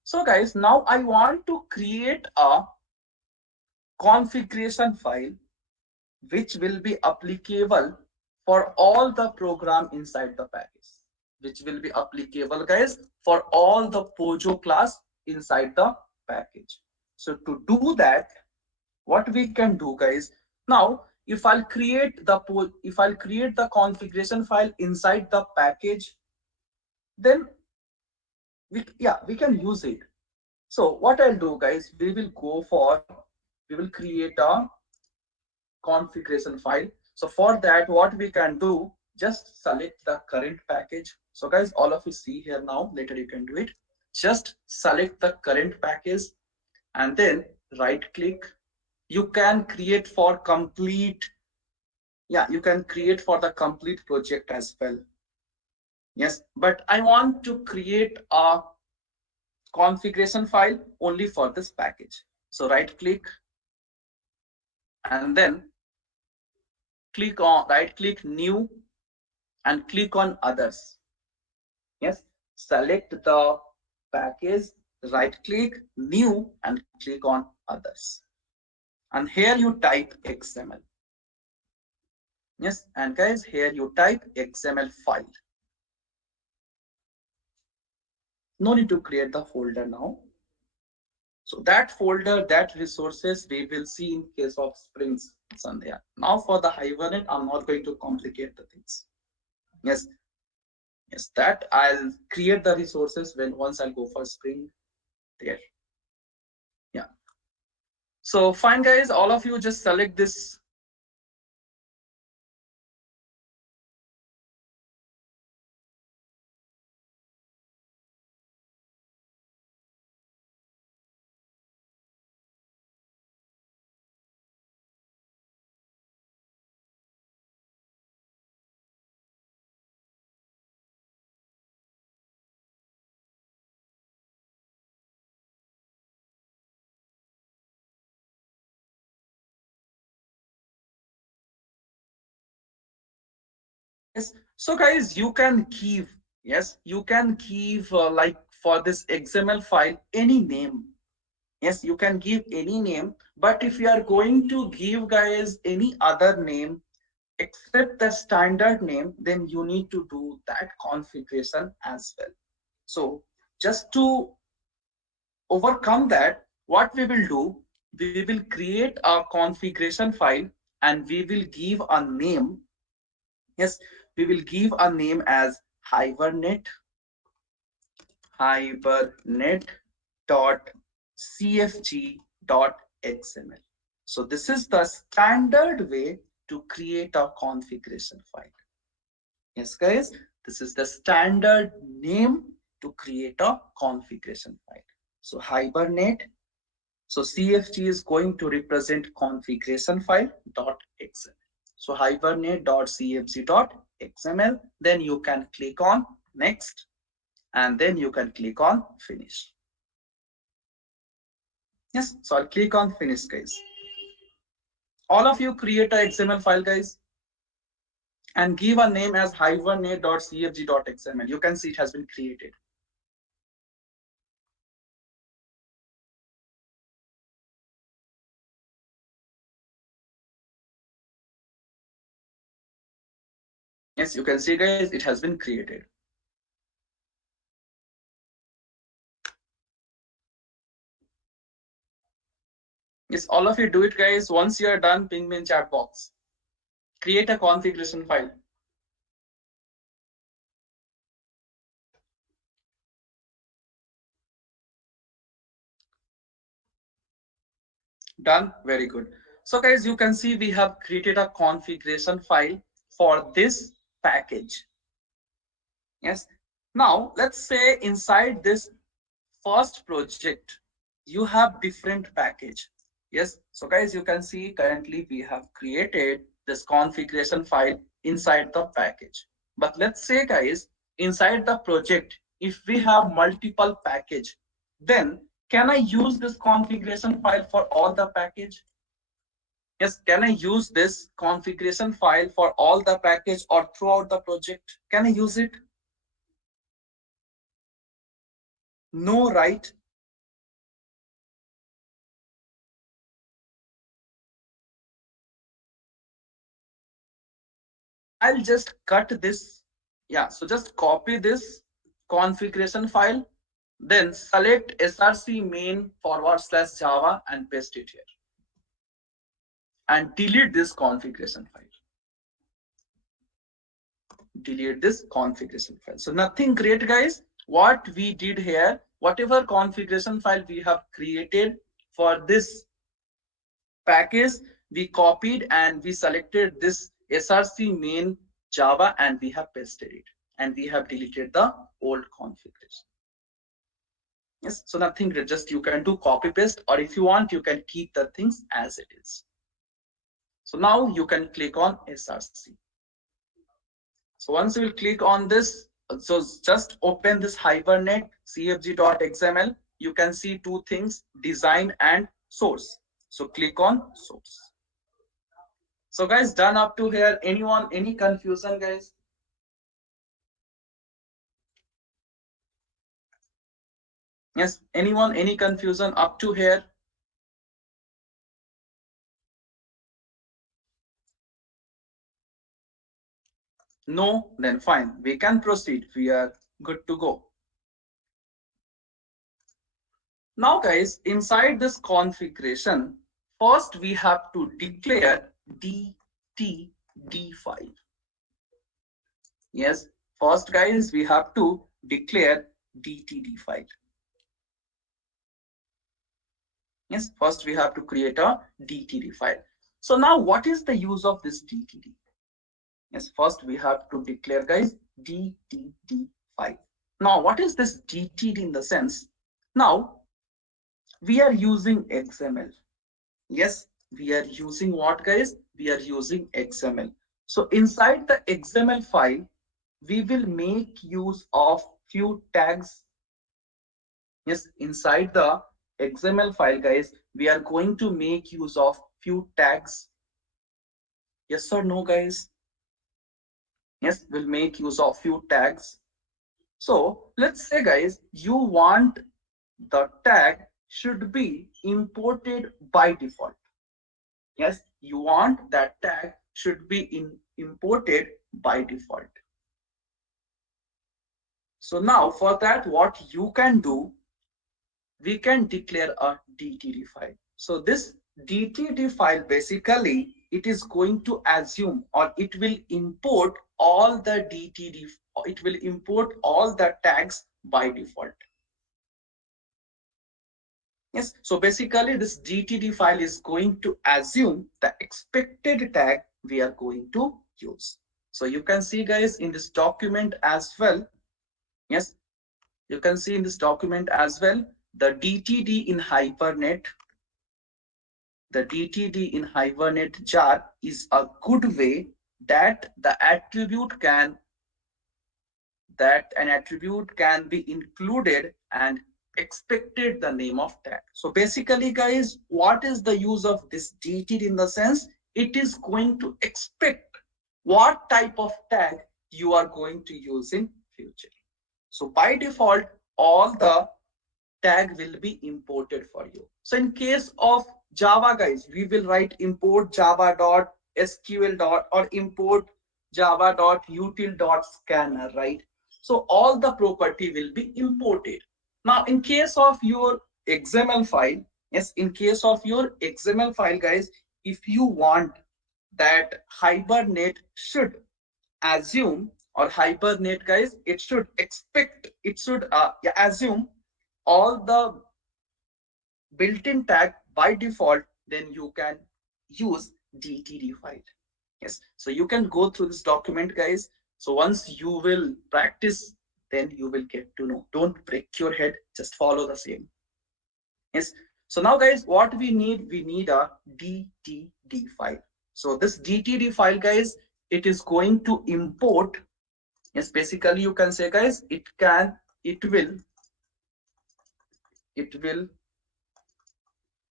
So guys, now I want to create a configuration file which will be applicable for all the program inside the package, which will be applicable guys for all the Pojo class inside the package. So to do that, what we can do guys, now if I'll create the configuration file inside the package, then we can use it. So what I'll do guys, we will create a configuration file. So for that, what we can do, just select the current package. So guys, all of you see here now, later you can do it. Just select the current package and then right click. You can create for complete, yeah, you can create for the complete project as well. Yes, but I want to create a configuration file only for this package. So right click and then right click new and click on others. Yes, select the package, right click new and click on others. And here you type XML. Yes, and guys, here you type XML file. No need to create the folder now. So that folder, that resources we will see in case of Springs Sunday. Now for the Hibernate, I'm not going to complicate the things. Yes, yes, that I'll create the resources when once I'll go for Spring there. Yeah. So fine guys, all of you just select this. Yes. So guys, you can give, yes, you can give like for this XML file any name. Yes, you can give any name, but if you are going to give guys any other name except the standard name, then you need to do that configuration as well. So just to overcome that, what we will do, we will create a configuration file and we will give a name. Yes, we will give a name as hibernate.cfg.xml. So this is the standard way to create a configuration file. Yes, guys, this is the standard name to create a configuration file. So Hibernate. So CFG is going to represent configuration file .xml. So hibernate.cfg.xml. Then you can click on next and then you can click on finish. Yes, so I'll click on finish guys. All of you create a XML file guys and give a name as hibernate.cfg.xml. You can see it has been created. Yes, you can see guys, it has been created. Yes, all of you do it guys. Once you are done, ping me in chat box. Create a configuration file. Done. Very good. So guys, you can see we have created a configuration file for this package. Yes. Now let's say inside this first project, you have different package. Yes. So guys, you can see currently we have created this configuration file inside the package. But let's say guys, inside the project, if we have multiple package, then can I use this configuration file for all the package? Yes, can I use this configuration file for all the package or throughout the project? Can I use it? No, right? I'll just cut this. Yeah, so just copy this configuration file, then select src main forward slash java and paste it here and delete this configuration file. Delete this configuration file. So nothing great, guys. What we did here, whatever configuration file we have created for this package, we copied and we selected this src main java and we have pasted it and we have deleted the old configuration. Yes, so nothing great, just you can do copy paste, or if you want you can keep the things as it is. So now you can click on src. So once you will click on this, so just open this hibernate cfg.xml. You can see two things, design and source. So click on source. So guys, done up to here. Anyone, any confusion, guys? Yes, anyone, any confusion up to here? No, then fine. We can proceed. We are good to go. Now guys, inside this configuration, first we have to declare DTD file. Yes, first guys, we have to declare DTD file. Yes, first we have to create a DTD file. So now what is the use of this DTD? Yes, first we have to declare, guys, DTD file. Now what is this DTD in the sense? Now we are using XML. Yes, we are using what, guys? We are using XML. So inside the XML file, we will make use of few tags. Yes, inside the XML file, guys, we are going to make use of few tags. Yes or no, guys? Yes, we'll make use of few tags. So let's say, guys, you want the tag should be imported by default. Yes, you want that tag should be imported by default. So now for that, what you can do, we can declare a DTD file. So this DTD file, basically it is going to assume, or it will import all the DTD, it will import all the tags by default. Yes, so basically this DTD file is going to assume the expected tag we are going to use. So you can see, guys, in this document as well. Yes, you can see in this document as well, the DTD in Hibernate, the DTD in Hibernate jar is a good way that the attribute can, that an attribute can be included and expected the name of tag. So basically, guys, what is the use of this DTD in the sense? It is going to expect what type of tag you are going to use in future. So by default, all the tag will be imported for you. So in case of Java, guys, we will write import java.sql dot or import java.util.scanner, right? So all the property will be imported. Now in case of your XML file, yes, in case of your XML file, guys, if you want that Hibernate should assume, or Hibernate, guys, it should expect, it should assume all the built-in tag by default, then you can use DTD file. Yes, so you can go through this document, guys. So once you will practice, then you will get to know. Don't break your head, just follow the same. Yes, so now, guys, what we need a DTD file. So this DTD file, guys, it is going to import. Yes, basically you can say, guys, it will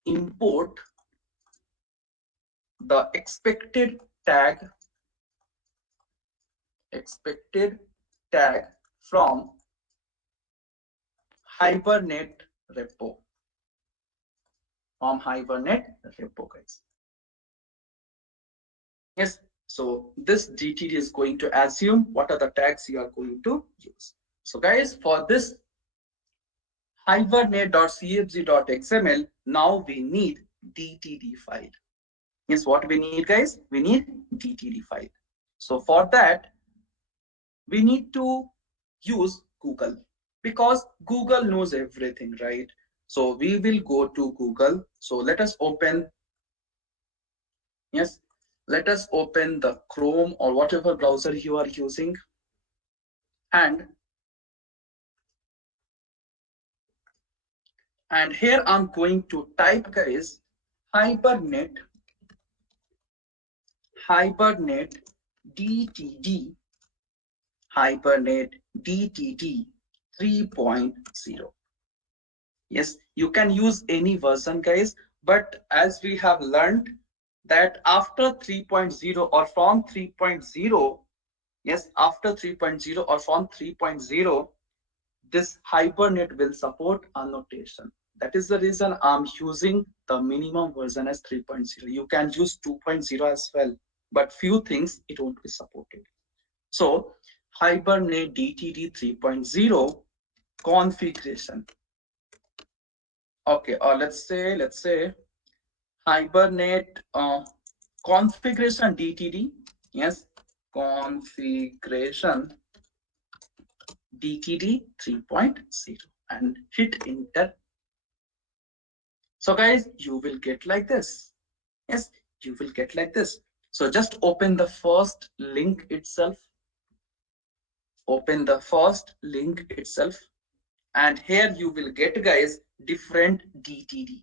import the expected tag from Hibernate repo, guys. Yes, So this DTD is going to assume what are the tags you are going to use. So guys, for this hibernate.cfg.xml, now we need DTD file. Yes, what we need, guys? We need DTD file. So for that, we need to use Google because Google knows everything, right? So we will go to Google. So let us open, yes, let us open the Chrome or whatever browser you are using. And here I'm going to type, guys, hibernate hibernate DTD hibernate DTD 3.0. Yes, you can use any version, guys, but as we have learned that after 3.0 or from 3.0, yes, after 3.0 or from 3.0, this hibernate will support annotation. That is the reason I'm using the minimum version as 3.0. You can use 2.0 as well, but few things it won't be supported. So hibernate DTD 3.0 configuration. Okay, let's say hibernate configuration DTD. Yes, configuration DTD 3.0 and hit enter. So guys, you will get like this. Yes, you will get like this. So just open the first link itself. Open the first link itself. And here you will get, guys, different DTD.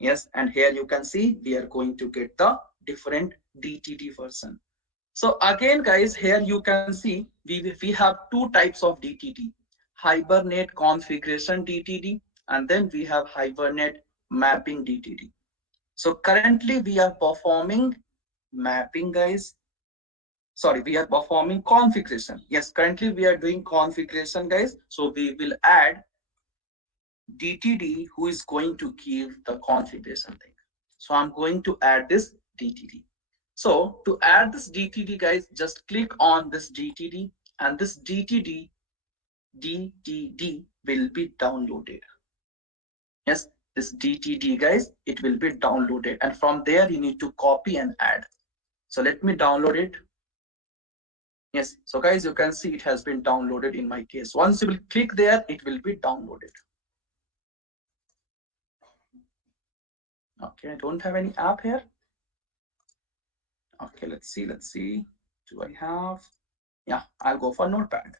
Yes, and here you can see we are going to get the different DTD version. So again, guys, here you can see we have two types of DTD: hibernate configuration DTD, and then we have hibernate mapping DTD. So currently we are performing mapping, guys. Sorry, we are performing configuration. Yes, currently we are doing configuration, guys. So we will add DTD who is going to give the configuration thing. So I'm going to add this DTD. So to add this DTD, guys, just click on this DTD and this DTD will be downloaded. Yes, this DTD, guys, it will be downloaded. And from there, you need to copy and add. So let me download it. Yes, so guys, you can see it has been downloaded in my case. Once you will click there, it will be downloaded. Okay, I don't have any app here. Okay, let's see. Do I have? Yeah, I'll go for Notepad.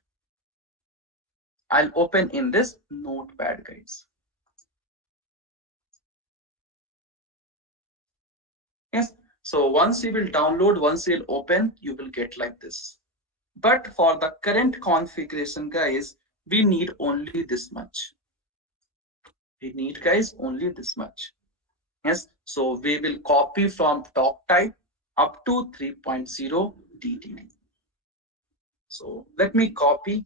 I'll open in this Notepad, guys. Yes, so once you will download, once you'll open, you will get like this. But for the current configuration, guys, we need only this much. We need, guys, only this much. Yes, so we will copy from doc type up to 3.0 DTD. So let me copy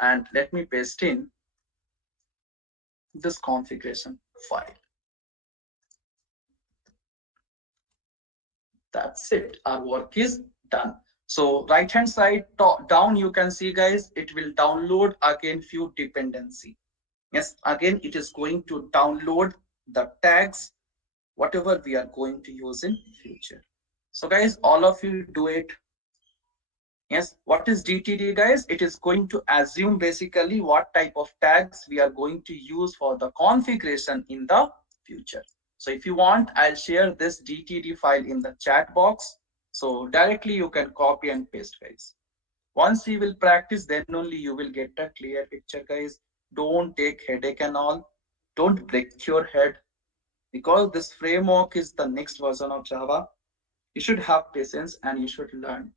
and let me paste in this configuration file. That's it. Our work is done. So right hand side down, you can see, guys, it will download again few dependency. Yes, again, it is going to download the tags, whatever we are going to use in future. So guys, all of you do it. Yes, what is DTD, guys? It is going to assume basically what type of tags we are going to use for the configuration in the future. So if you want, I'll share this DTD file in the chat box. So directly you can copy and paste, guys. Once you will practice, then only you will get a clear picture, guys. Don't take headache and all. Don't break your head because this framework is the next version of Java. You should have patience and you should learn.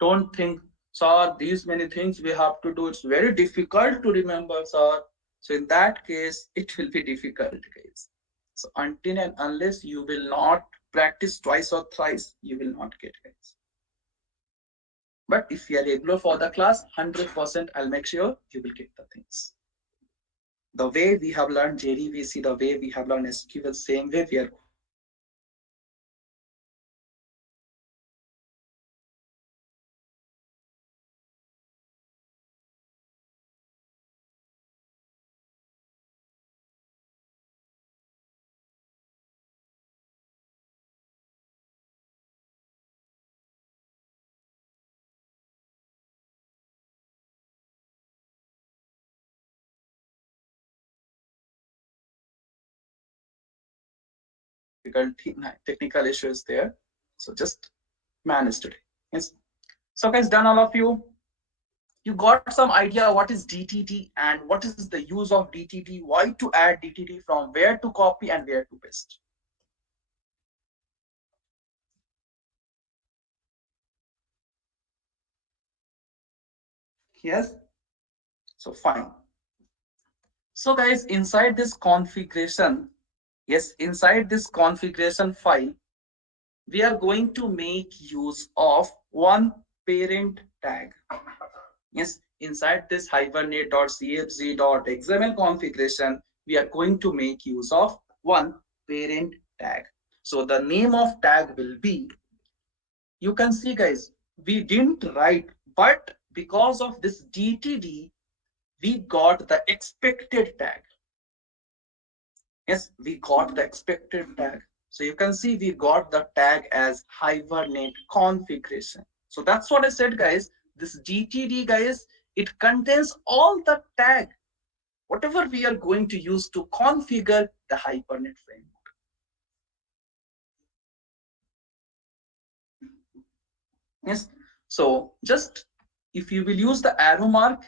Don't think, sir, these many things we have to do. It's very difficult to remember, sir. So in that case, it will be difficult, guys. So until and unless you will not practice twice or thrice, you will not get, guys. But if you are regular for the class, 100% I'll make sure you will get the things. The way we have learned JDBC, the way we have learned SQL, same way we are going to learn technical issues there. So just managed today. Yes. So guys, done all of you. You got some idea what is DTD and what is the use of DTD, why to add DTD, from where to copy and where to paste. Yes. So fine. So guys, inside this configuration, yes, inside this configuration file, we are going to make use of one parent tag. Yes, inside this hibernate.cfg.xml configuration, we are going to make use of one parent tag. So the name of tag will be, you can see guys, we didn't write, but because of this DTD, we got the expected tag. Yes, we got the expected tag. So you can see we got the tag as hibernate configuration. So that's what I said, guys. This DTD, guys, it contains all the tag, whatever we are going to use to configure the Hibernate framework. Yes. So just if you will use the arrow mark,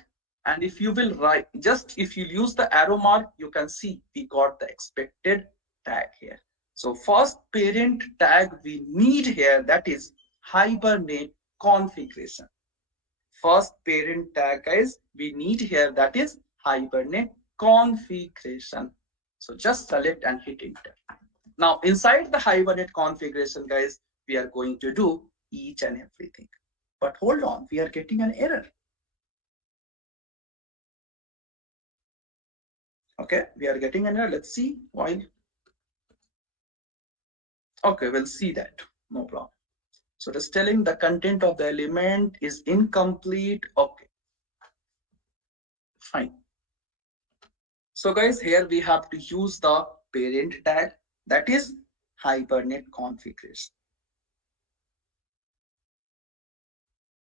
and if you will write, just if you use the arrow mark, you can see we got the expected tag here. So first parent tag we need here, that is Hibernate configuration. First parent tag, guys, we need here, that is Hibernate configuration. So just select and hit enter. Now inside the Hibernate configuration, guys, we are going to do each and everything. But hold on, we are getting an error. Okay, we are getting an error. Let's see why. Okay, we'll see that. No problem. So it is telling the content of the element is incomplete. Okay, fine. So guys, here we have to use the parent tag, that is Hibernate configuration.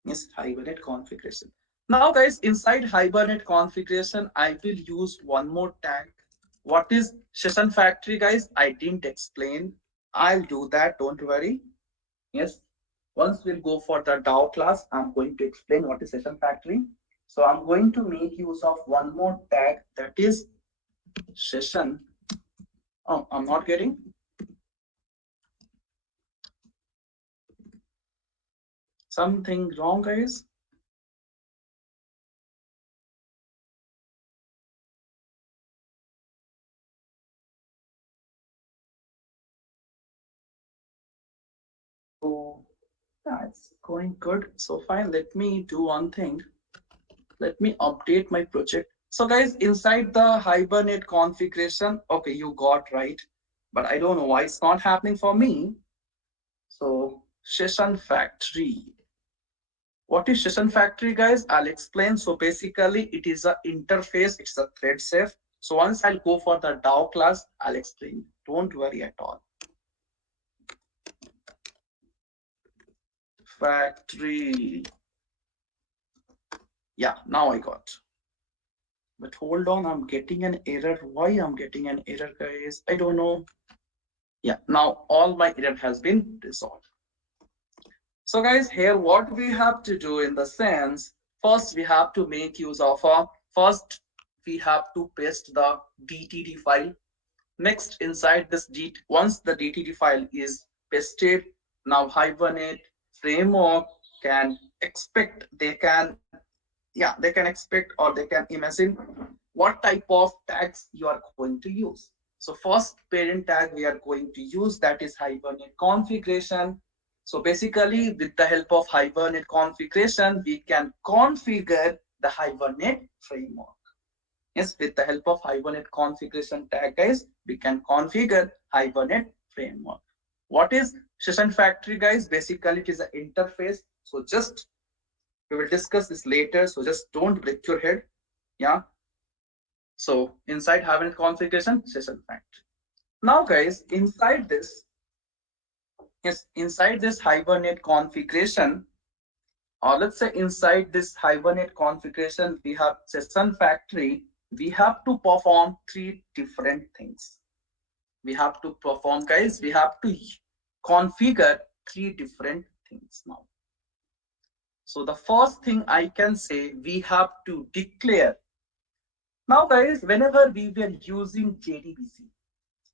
Yes, Hibernate configuration. Now guys, inside Hibernate configuration, I will use one more tag. What is session factory, guys? I didn't explain. I'll do that, don't worry. Yes, once we'll go for the DAO class, I'm going to explain what is session factory. So I'm going to make use of one more tag, that is session. Oh, I'm not getting. Something wrong, guys? So yeah, it's going good. So fine, let me do one thing. Let me update my project. So guys, inside the Hibernate configuration, okay, you got right, but I don't know why it's not happening for me. So session factory. What is session factory, guys? I'll explain. So basically it is a interface, it's a thread safe. So once I'll go for the DAO class, I'll explain. Don't worry at all. Factory. Yeah, now I got. But hold on, I'm getting an error. Why I'm getting an error, guys? I don't know. Yeah, now all my error has been resolved. So guys, here what we have to do in the sense, first we have to make use of first we have to paste the DTD file. Next, inside this once the DTD file is pasted, now Hibernate framework can expect, they can, yeah, they can expect or they can imagine what type of tags you are going to use. So first parent tag we are going to use, that is Hibernate configuration. So basically with the help of Hibernate configuration, we can configure the Hibernate framework. Yes, with the help of Hibernate configuration tag, guys, we can configure Hibernate framework. What is session factory, guys? Basically it is an interface. So just we will discuss this later, so just don't break your head. Yeah. So inside Hibernate configuration, session factory. Now guys, inside this, yes, inside this Hibernate configuration, or let's say inside this Hibernate configuration, we have session factory. We have to perform three different things. We have to perform, guys. We have to configure three different things now. So the first thing I can say, we have to declare. Now, guys, whenever we were using JDBC,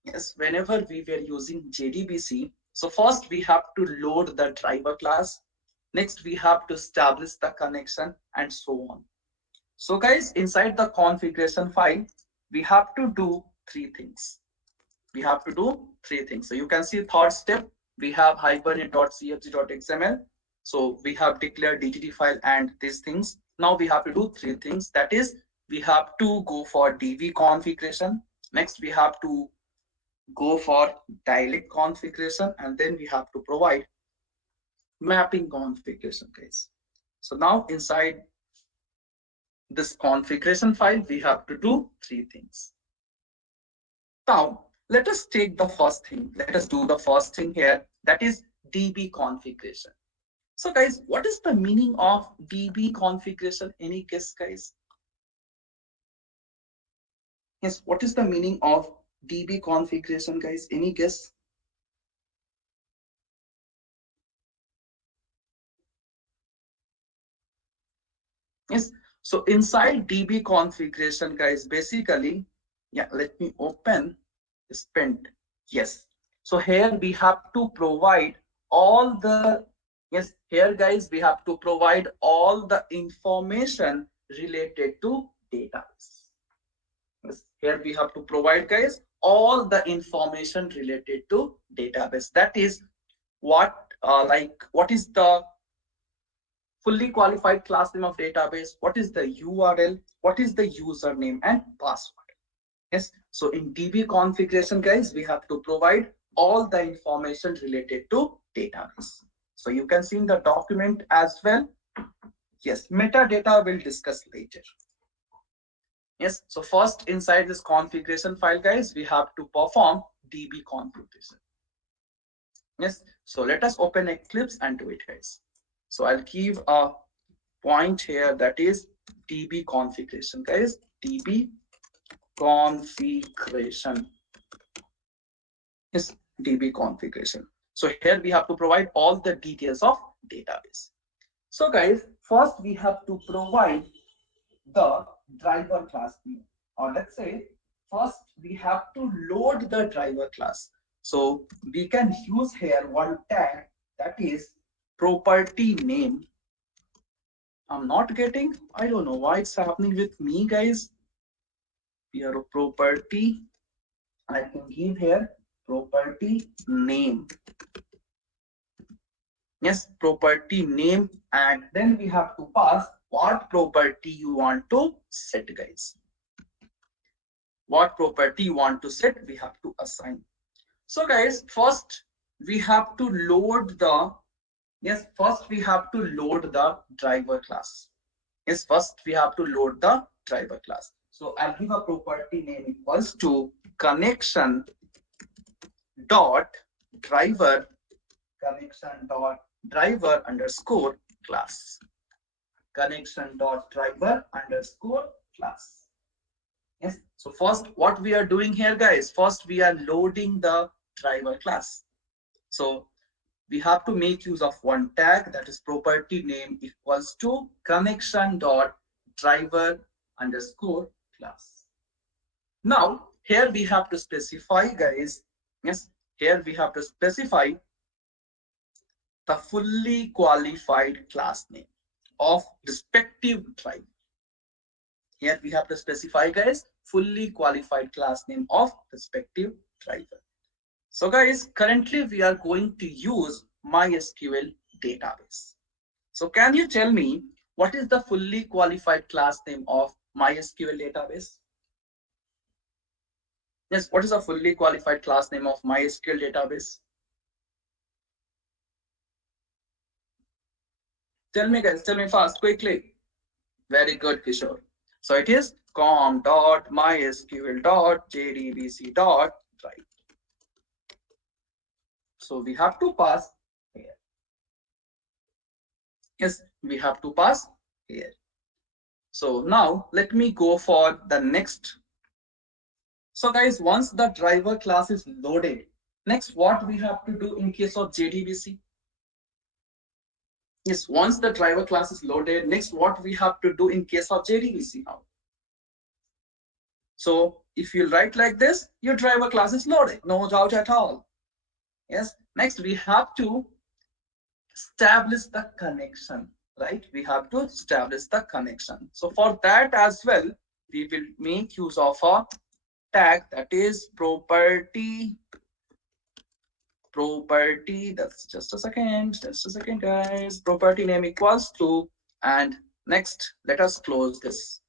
yes, whenever we were using JDBC, so first we have to load the driver class. Next, we have to establish the connection and so on. So guys, inside the configuration file, we have to do three things. We have to do three things. So you can see third step, we have hibernate.cfg.xml. So we have declared DTT file and these things. Now we have to do three things. That is, we have to go for DB configuration. Next, we have to go for dialect configuration, and then we have to provide mapping configuration, guys. So now inside this configuration file, we have to do three things. Now, let us take the first thing. Let us do the first thing here. That is DB configuration. So guys, what is the meaning of DB configuration? Any guess, guys? Yes, what is the meaning of DB configuration, guys? Any guess? Yes. So inside DB configuration, guys, basically, yeah, let me open spent. Yes. So here we have to provide all the, yes, here guys, we have to provide all the information related to database. Yes. Here we have to provide, guys, all the information related to database. That is what, what is the fully qualified class name of database, what is the URL, what is the username and password. Yes, so in DB configuration, guys, we have to provide all the information related to database. So you can see in the document as well. Yes, metadata we'll discuss later. Yes, so first inside this configuration file, guys, we have to perform DB configuration. Yes, so let us open Eclipse and do it, guys. So I'll give a point here, that is DB configuration, guys. DB configuration is DB configuration. So here we have to provide all the details of database. So guys, first we have to provide the driver class name, or let's say first we have to load the driver class. So we can use here one tag, that is property name. I'm not getting, I don't know why it's happening with me, guys. Here property, I can give here property name. Yes, property name, and then we have to pass what property you want to set, guys. What property you want to set, we have to assign. So guys, first we have to load the, yes, first we have to load the driver class. Yes, first we have to load the driver class. So I'll give a property name equals to connection dot driver, connection dot driver underscore class, connection dot driver underscore class. Yes, so first what we are doing here, guys, first we are loading the driver class. So we have to make use of one tag, that is property name equals to connection dot driver underscore class. Now here we have to specify, guys, yes, here we have to specify the fully qualified class name of respective driver. Here we have to specify, guys, fully qualified class name of respective driver. So guys, currently we are going to use MySQL database. So can you tell me what is the fully qualified class name of MySQL database? Yes, what is the fully qualified class name of MySQL database? Tell me, guys, tell me fast, quickly. Very good, Kishore. So it is com.mysql.jdbc.write. So we have to pass here. Yes, we have to pass here. So now let me go for the next So guys, once the driver class is loaded, next what we have to do in case of JDBC? Yes, once the driver class is loaded, next what we have to do in case of JDBC now? So if you write like this, your driver class is loaded, no doubt at all. Yes, next we have to establish the connection, right? We have to establish the connection. So for that as well, we will make use of a tag, that is property, that's just a second guys, property name equals to, and next let us close this.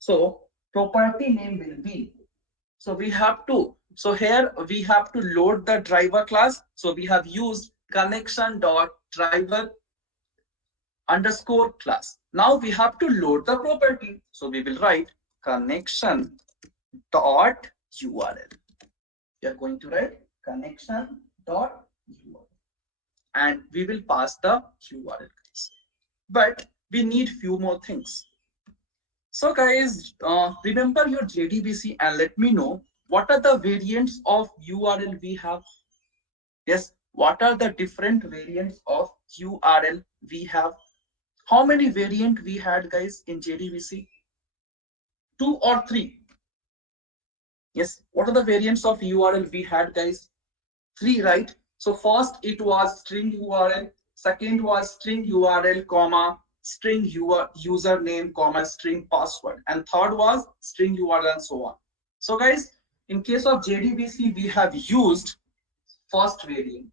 So property name will be, so we have to, so here we have to load the driver class, so we have used connection dot driver underscore class. Now we have to load the property, so we will write connection dot url. We are going to write connection dot url, and we will pass the url, guys. But we need few more things. So guys, remember your JDBC and let me know what are the variants of URL we have. Yes, what are the different variants of URL we have? How many variant we had guys in JDBC? Two or three? Yes, what are the variants of URL we had guys? Three, right? So first it was string URL, second was string URL, comma, string username, comma, string password, and third was string URL and so on. So guys, in case of JDBC, we have used first variant,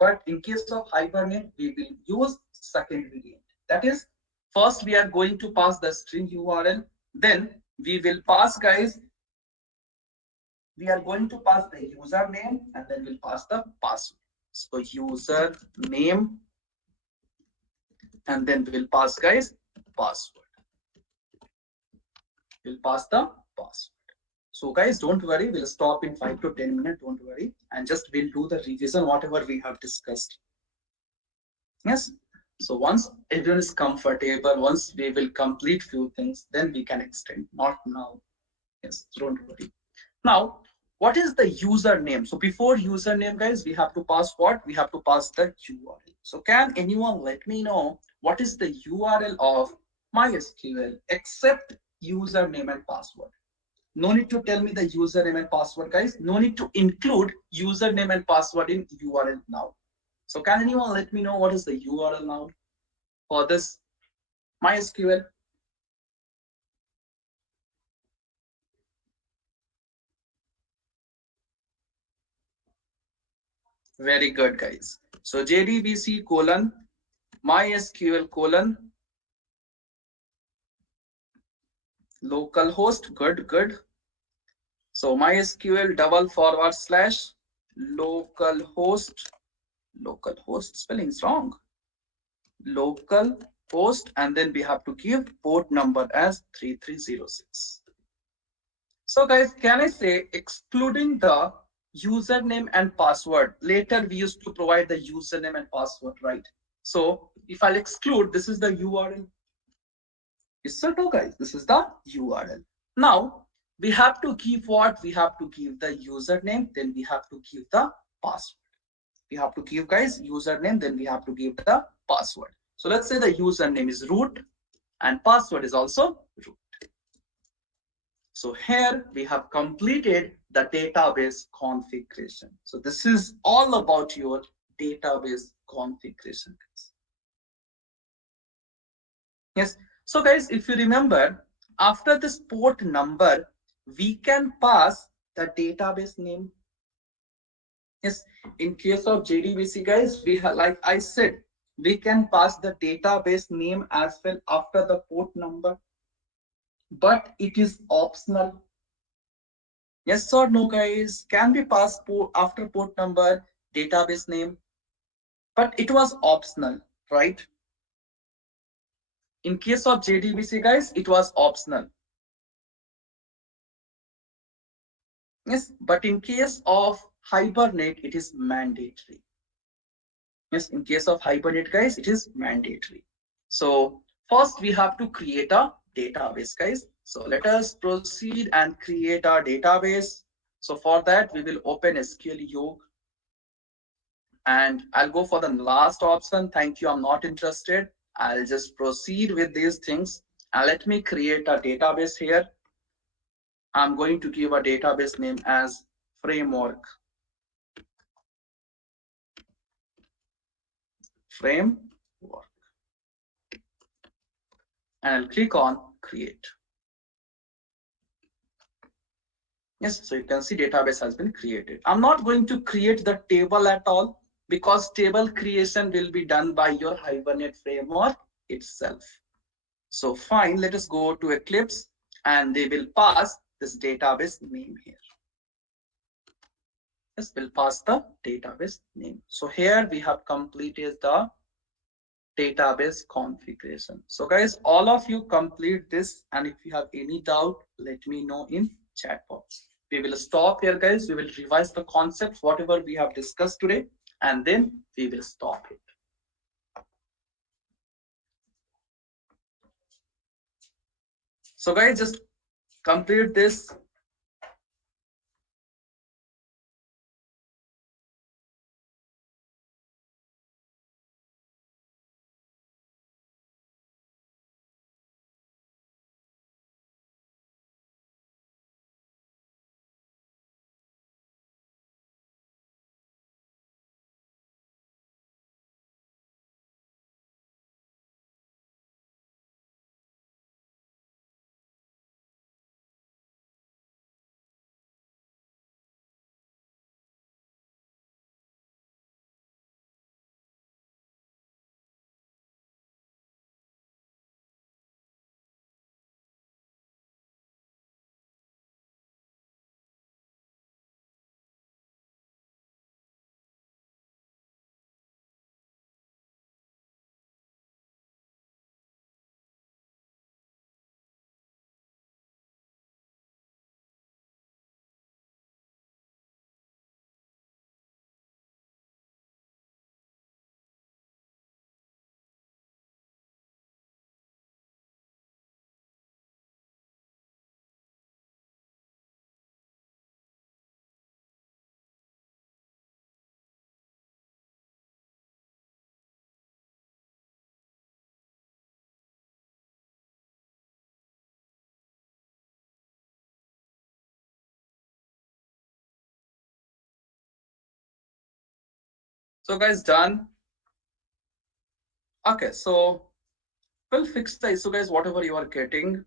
but in case of Hibernate, we will use second variant. That is, first we are going to pass the string URL, then we will pass guys, we are going to pass the username and then we'll pass the password. So user name and then we'll pass guys password. We'll pass the password. So guys, don't worry, we'll stop in 5 to 10 minutes, don't worry, and just we'll do the revision whatever we have discussed. Yes. So once everyone is comfortable, once we will complete few things, then we can extend, not now. Yes, don't worry. Now, what is the username? So before username, guys, we have to pass what? We have to pass the URL. So can anyone let me know what is the URL of MySQL except username and password? No need to tell me the username and password, guys. No need to include username and password in URL now. So can anyone let me know what is the URL now for this MySQL? Very good, guys. So JDBC colon MySQL colon localhost. Good, good. So MySQL double forward slash localhost. Localhost spelling is wrong. Localhost, and then we have to give port number as 3306. So guys, can I say excluding the username and password? Later we used to provide the username and password, right? So if I'll exclude, this is the URL. Yes or no, guys? This is the URL. Now we have to give what? We have to give the username, then we have to give the password. We have to give guys username, then we have to give the password. So let's say the username is root and password is also root. So here we have completed the database configuration. So this is all about your database configuration. Yes. So guys, if you remember, after this port number, we can pass the database name. Yes. In case of JDBC, guys, we have, like I said, we can pass the database name as well after the port number, but it is optional. Yes or no, guys? Can we pass port after port number database name? But it was optional, right? In case of JDBC, guys, it was optional. Yes, but in case of Hibernate, it is mandatory. Yes, in case of Hibernate, guys, it is mandatory. So first we have to create a database, guys. So let us proceed and create our database. So for that, we will open SQL Yoga, and I'll go for the last option. Thank you, I'm not interested. I'll just proceed with these things. And let me create a database here. I'm going to give a database name as framework, and I'll click on create. Yes, so you can see database has been created. I'm not going to create the table at all because table creation will be done by your Hibernate framework itself. So fine, let us go to Eclipse and they will pass this database name here. Yes, we'll pass the database name. So here we have completed the database configuration. So guys, all of you complete this, and if you have any doubt, let me know in chat box. We will stop here, guys. We will revise the concepts, whatever we have discussed today, and then we will stop it. So guys, just complete this. So guys, done. Okay, so we'll fix the issue, guys. Whatever you are getting,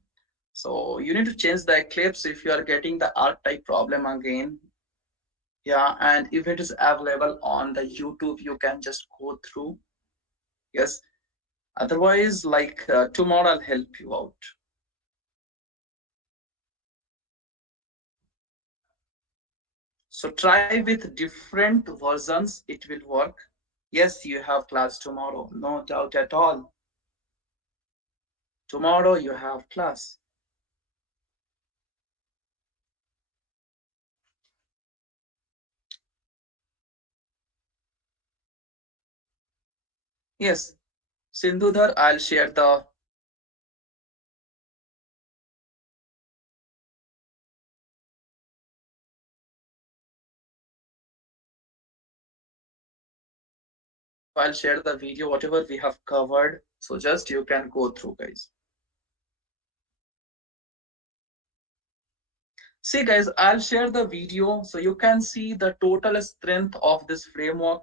so you need to change the Eclipse if you are getting the archetype problem again. Yeah, and if it is available on the YouTube, you can just go through. Yes, otherwise, like tomorrow, I'll help you out. So try with different versions, it will work. Yes, you have class tomorrow, no doubt at all. Tomorrow you have class. Yes, Sindhudhar, I'll share the video, whatever we have covered. So just you can go through, guys. See, guys, I'll share the video so you can see the total strength of this framework.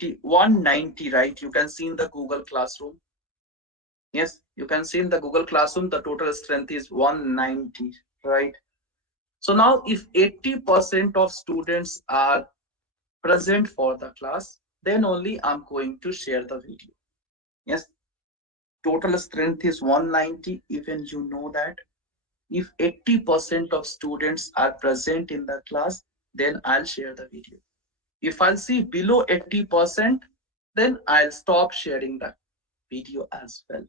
T 190, right? You can see in the Google Classroom. Yes, you can see in the Google Classroom the total strength is 190, right? So now if 80% of students are present for the class, then only I'm going to share the video. Yes, total strength is 190, even you know that. If 80% of students are present in the class, then I'll share the video. If I'll see below 80%, then I'll stop sharing the video as well.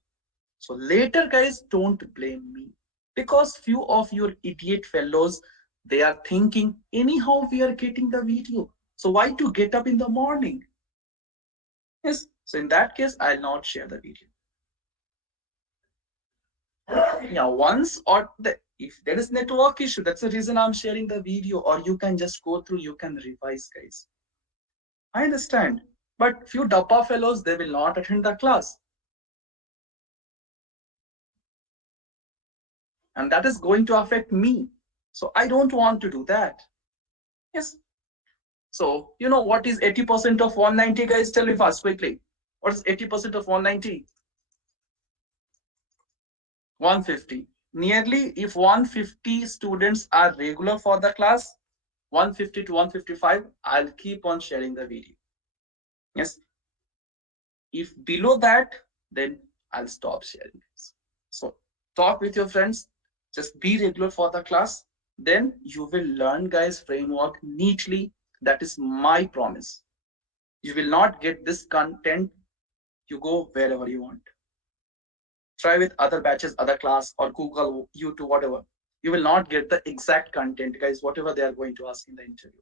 So later, guys, don't blame me because few of your idiot fellows, they are thinking anyhow we are getting the video. So why to get up in the morning? Yes. So in that case, I'll not share the video. Yeah, once or if there is network issue, that's the reason I'm sharing the video, or you can just go through, you can revise, guys. I understand. But few DAPA fellows, they will not attend the class. And that is going to affect me. So I don't want to do that. Yes. So, you know what is 80% of 190, guys? Tell me fast, quickly. What is 80% of 190? 150. Nearly, if 150 students are regular for the class, 150 to 155, I'll keep on sharing the video. Yes. If below that, then I'll stop sharing this. So talk with your friends, just be regular for the class, then you will learn, guys, framework neatly. That is my promise. You will not get this content, you go wherever you want. Try with other batches, other class, or Google, YouTube, whatever. You will not get the exact content, guys, whatever they are going to ask in the interview.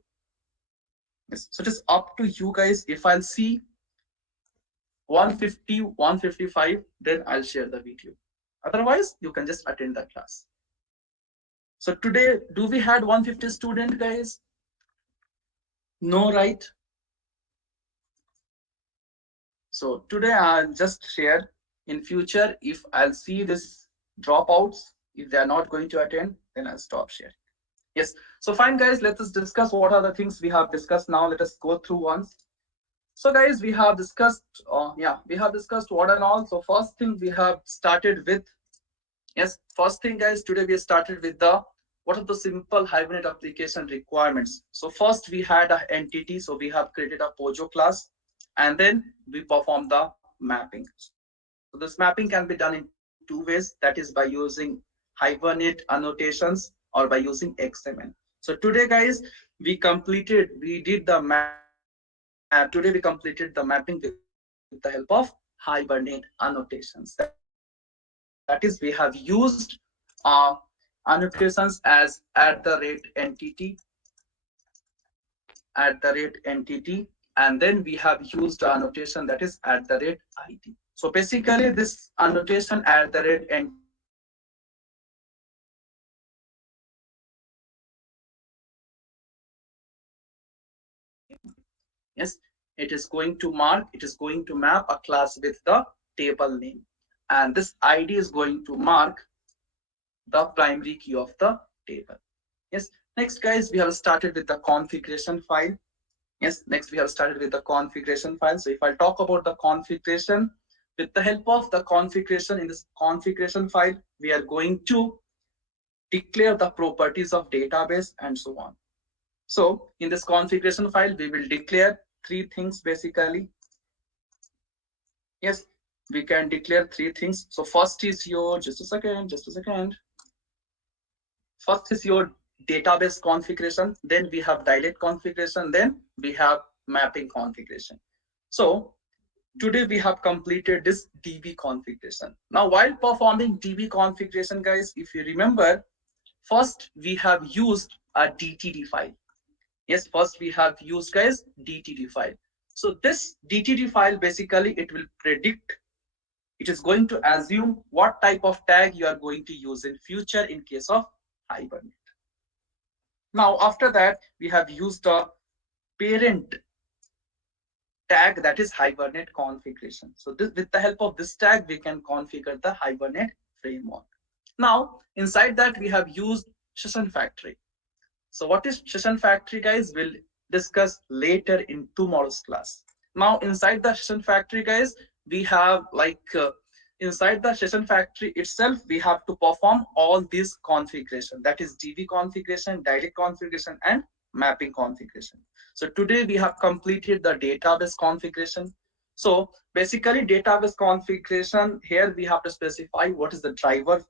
Yes. So it is up to you, guys. If I'll see 150, 155, then I'll share the video. Otherwise, you can just attend the class. So today, do we had 150 student, guys? No, right? So today I'll just share. In future, if I'll see this dropouts, if they are not going to attend, then I'll stop sharing. Yes. So fine, guys, let us discuss what are the things we have discussed now. Let us go through once. So guys, we have discussed, we have discussed what and all. So first thing we have started with, yes, first thing, guys, today we started with the what are the simple Hibernate application requirements. So first we had an entity, so we have created a Pojo class, and then we perform the mapping. So this mapping can be done in two ways. That is by using Hibernate annotations or by using XML. So today, guys, we did the map. Today we completed the mapping with the help of Hibernate annotations. That is, we have used annotations as @entity, and then we have used annotation that is @id. So basically, this annotation @entity is going to mark a class with the table name. Yes, it is going to mark, it is going to map a class with the table name, and this ID is going to mark the primary key of the table. Yes. Next, guys, we have started with the configuration file. Yes, next we have started with the configuration file. So if I'll talk about the configuration, with the help of the configuration, in this configuration file, we are going to declare the properties of database and so on. So in this configuration file, we will declare three things basically. Yes, we can declare three things. So first is your, just a second. First is your database configuration, then we have dilate configuration, then we have mapping configuration. So today we have completed this DB configuration. Now while performing DB configuration, guys, if you remember, first we have used a DTD file. Yes, first we have used, guys, DTD file. So this DTD file, basically it will predict, it is going to assume what type of tag you are going to use in future in case of Hibernate. Now, after that, we have used a parent tag, that is Hibernate configuration. So this, with the help of this tag, we can configure the Hibernate framework. Now, inside that, we have used session factory. So what is session factory, guys? We'll discuss later in tomorrow's class. Now, inside the session factory, guys, we have inside the session factory itself, we have to perform all these configuration. That is DB configuration, direct configuration, and mapping configuration. So today we have completed the database configuration. So basically, database configuration, here we have to specify what is the driver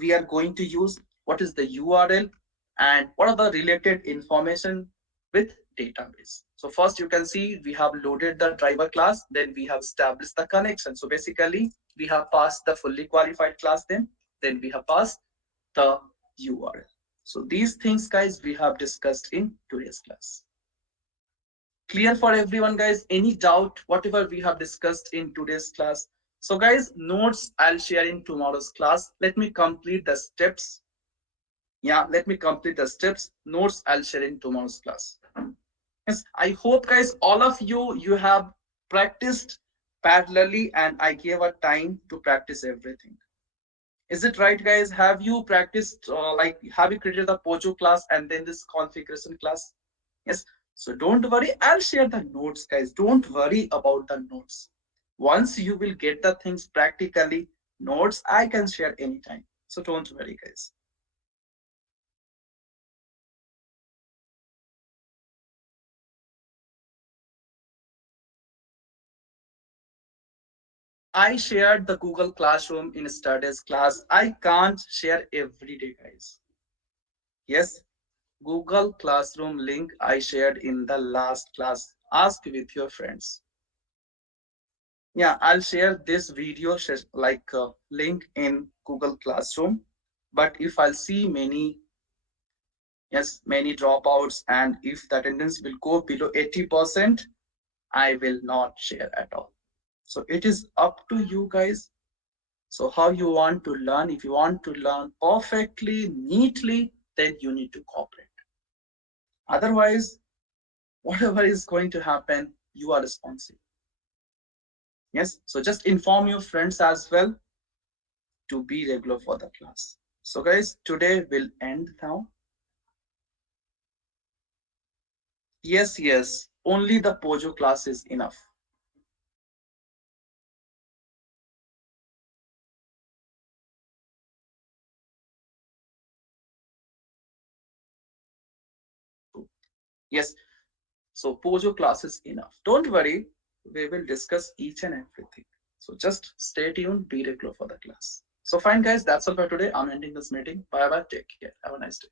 we are going to use, what is the URL, and what are the related information with database. So first you can see we have loaded the driver class, then we have established the connection. So basically we have passed the fully qualified class, then we have passed the URL. So these things, guys, we have discussed in today's class. Clear for everyone, guys? Any doubt whatever we have discussed in today's class? So guys, notes I'll share in tomorrow's class. Let me complete the steps. Yeah, let me complete the steps. Notes I'll share in tomorrow's class. Yes, I hope guys, all of you have practiced parallelly and I gave a time to practice everything. Is it right, guys? Have you practiced, like, have you created the Pojo class and then this configuration class? Yes. So don't worry. I'll share the notes, guys. Don't worry about the notes. Once you will get the things practically, notes I can share anytime. So don't worry, guys. I shared the Google Classroom in studies class. I can't share every day, guys. Yes, Google Classroom link I shared in the last class. Ask with your friends. Yeah, I'll share this video like link in Google Classroom. But if I'll see many, yes, many dropouts, and if the attendance will go below 80%, I will not share at all. So it is up to you guys. So how you want to learn? If you want to learn perfectly, neatly, then you need to cooperate. Otherwise, whatever is going to happen, you are responsible. Yes. So just inform your friends as well to be regular for the class. So guys, today will end now. Yes, yes. Only the Pojo class is enough. Yes. So Pojo class is enough. Don't worry. We will discuss each and everything. So just stay tuned, be regular for the class. So fine guys, that's all for today. I'm ending this meeting. Bye bye. Take care. Have a nice day.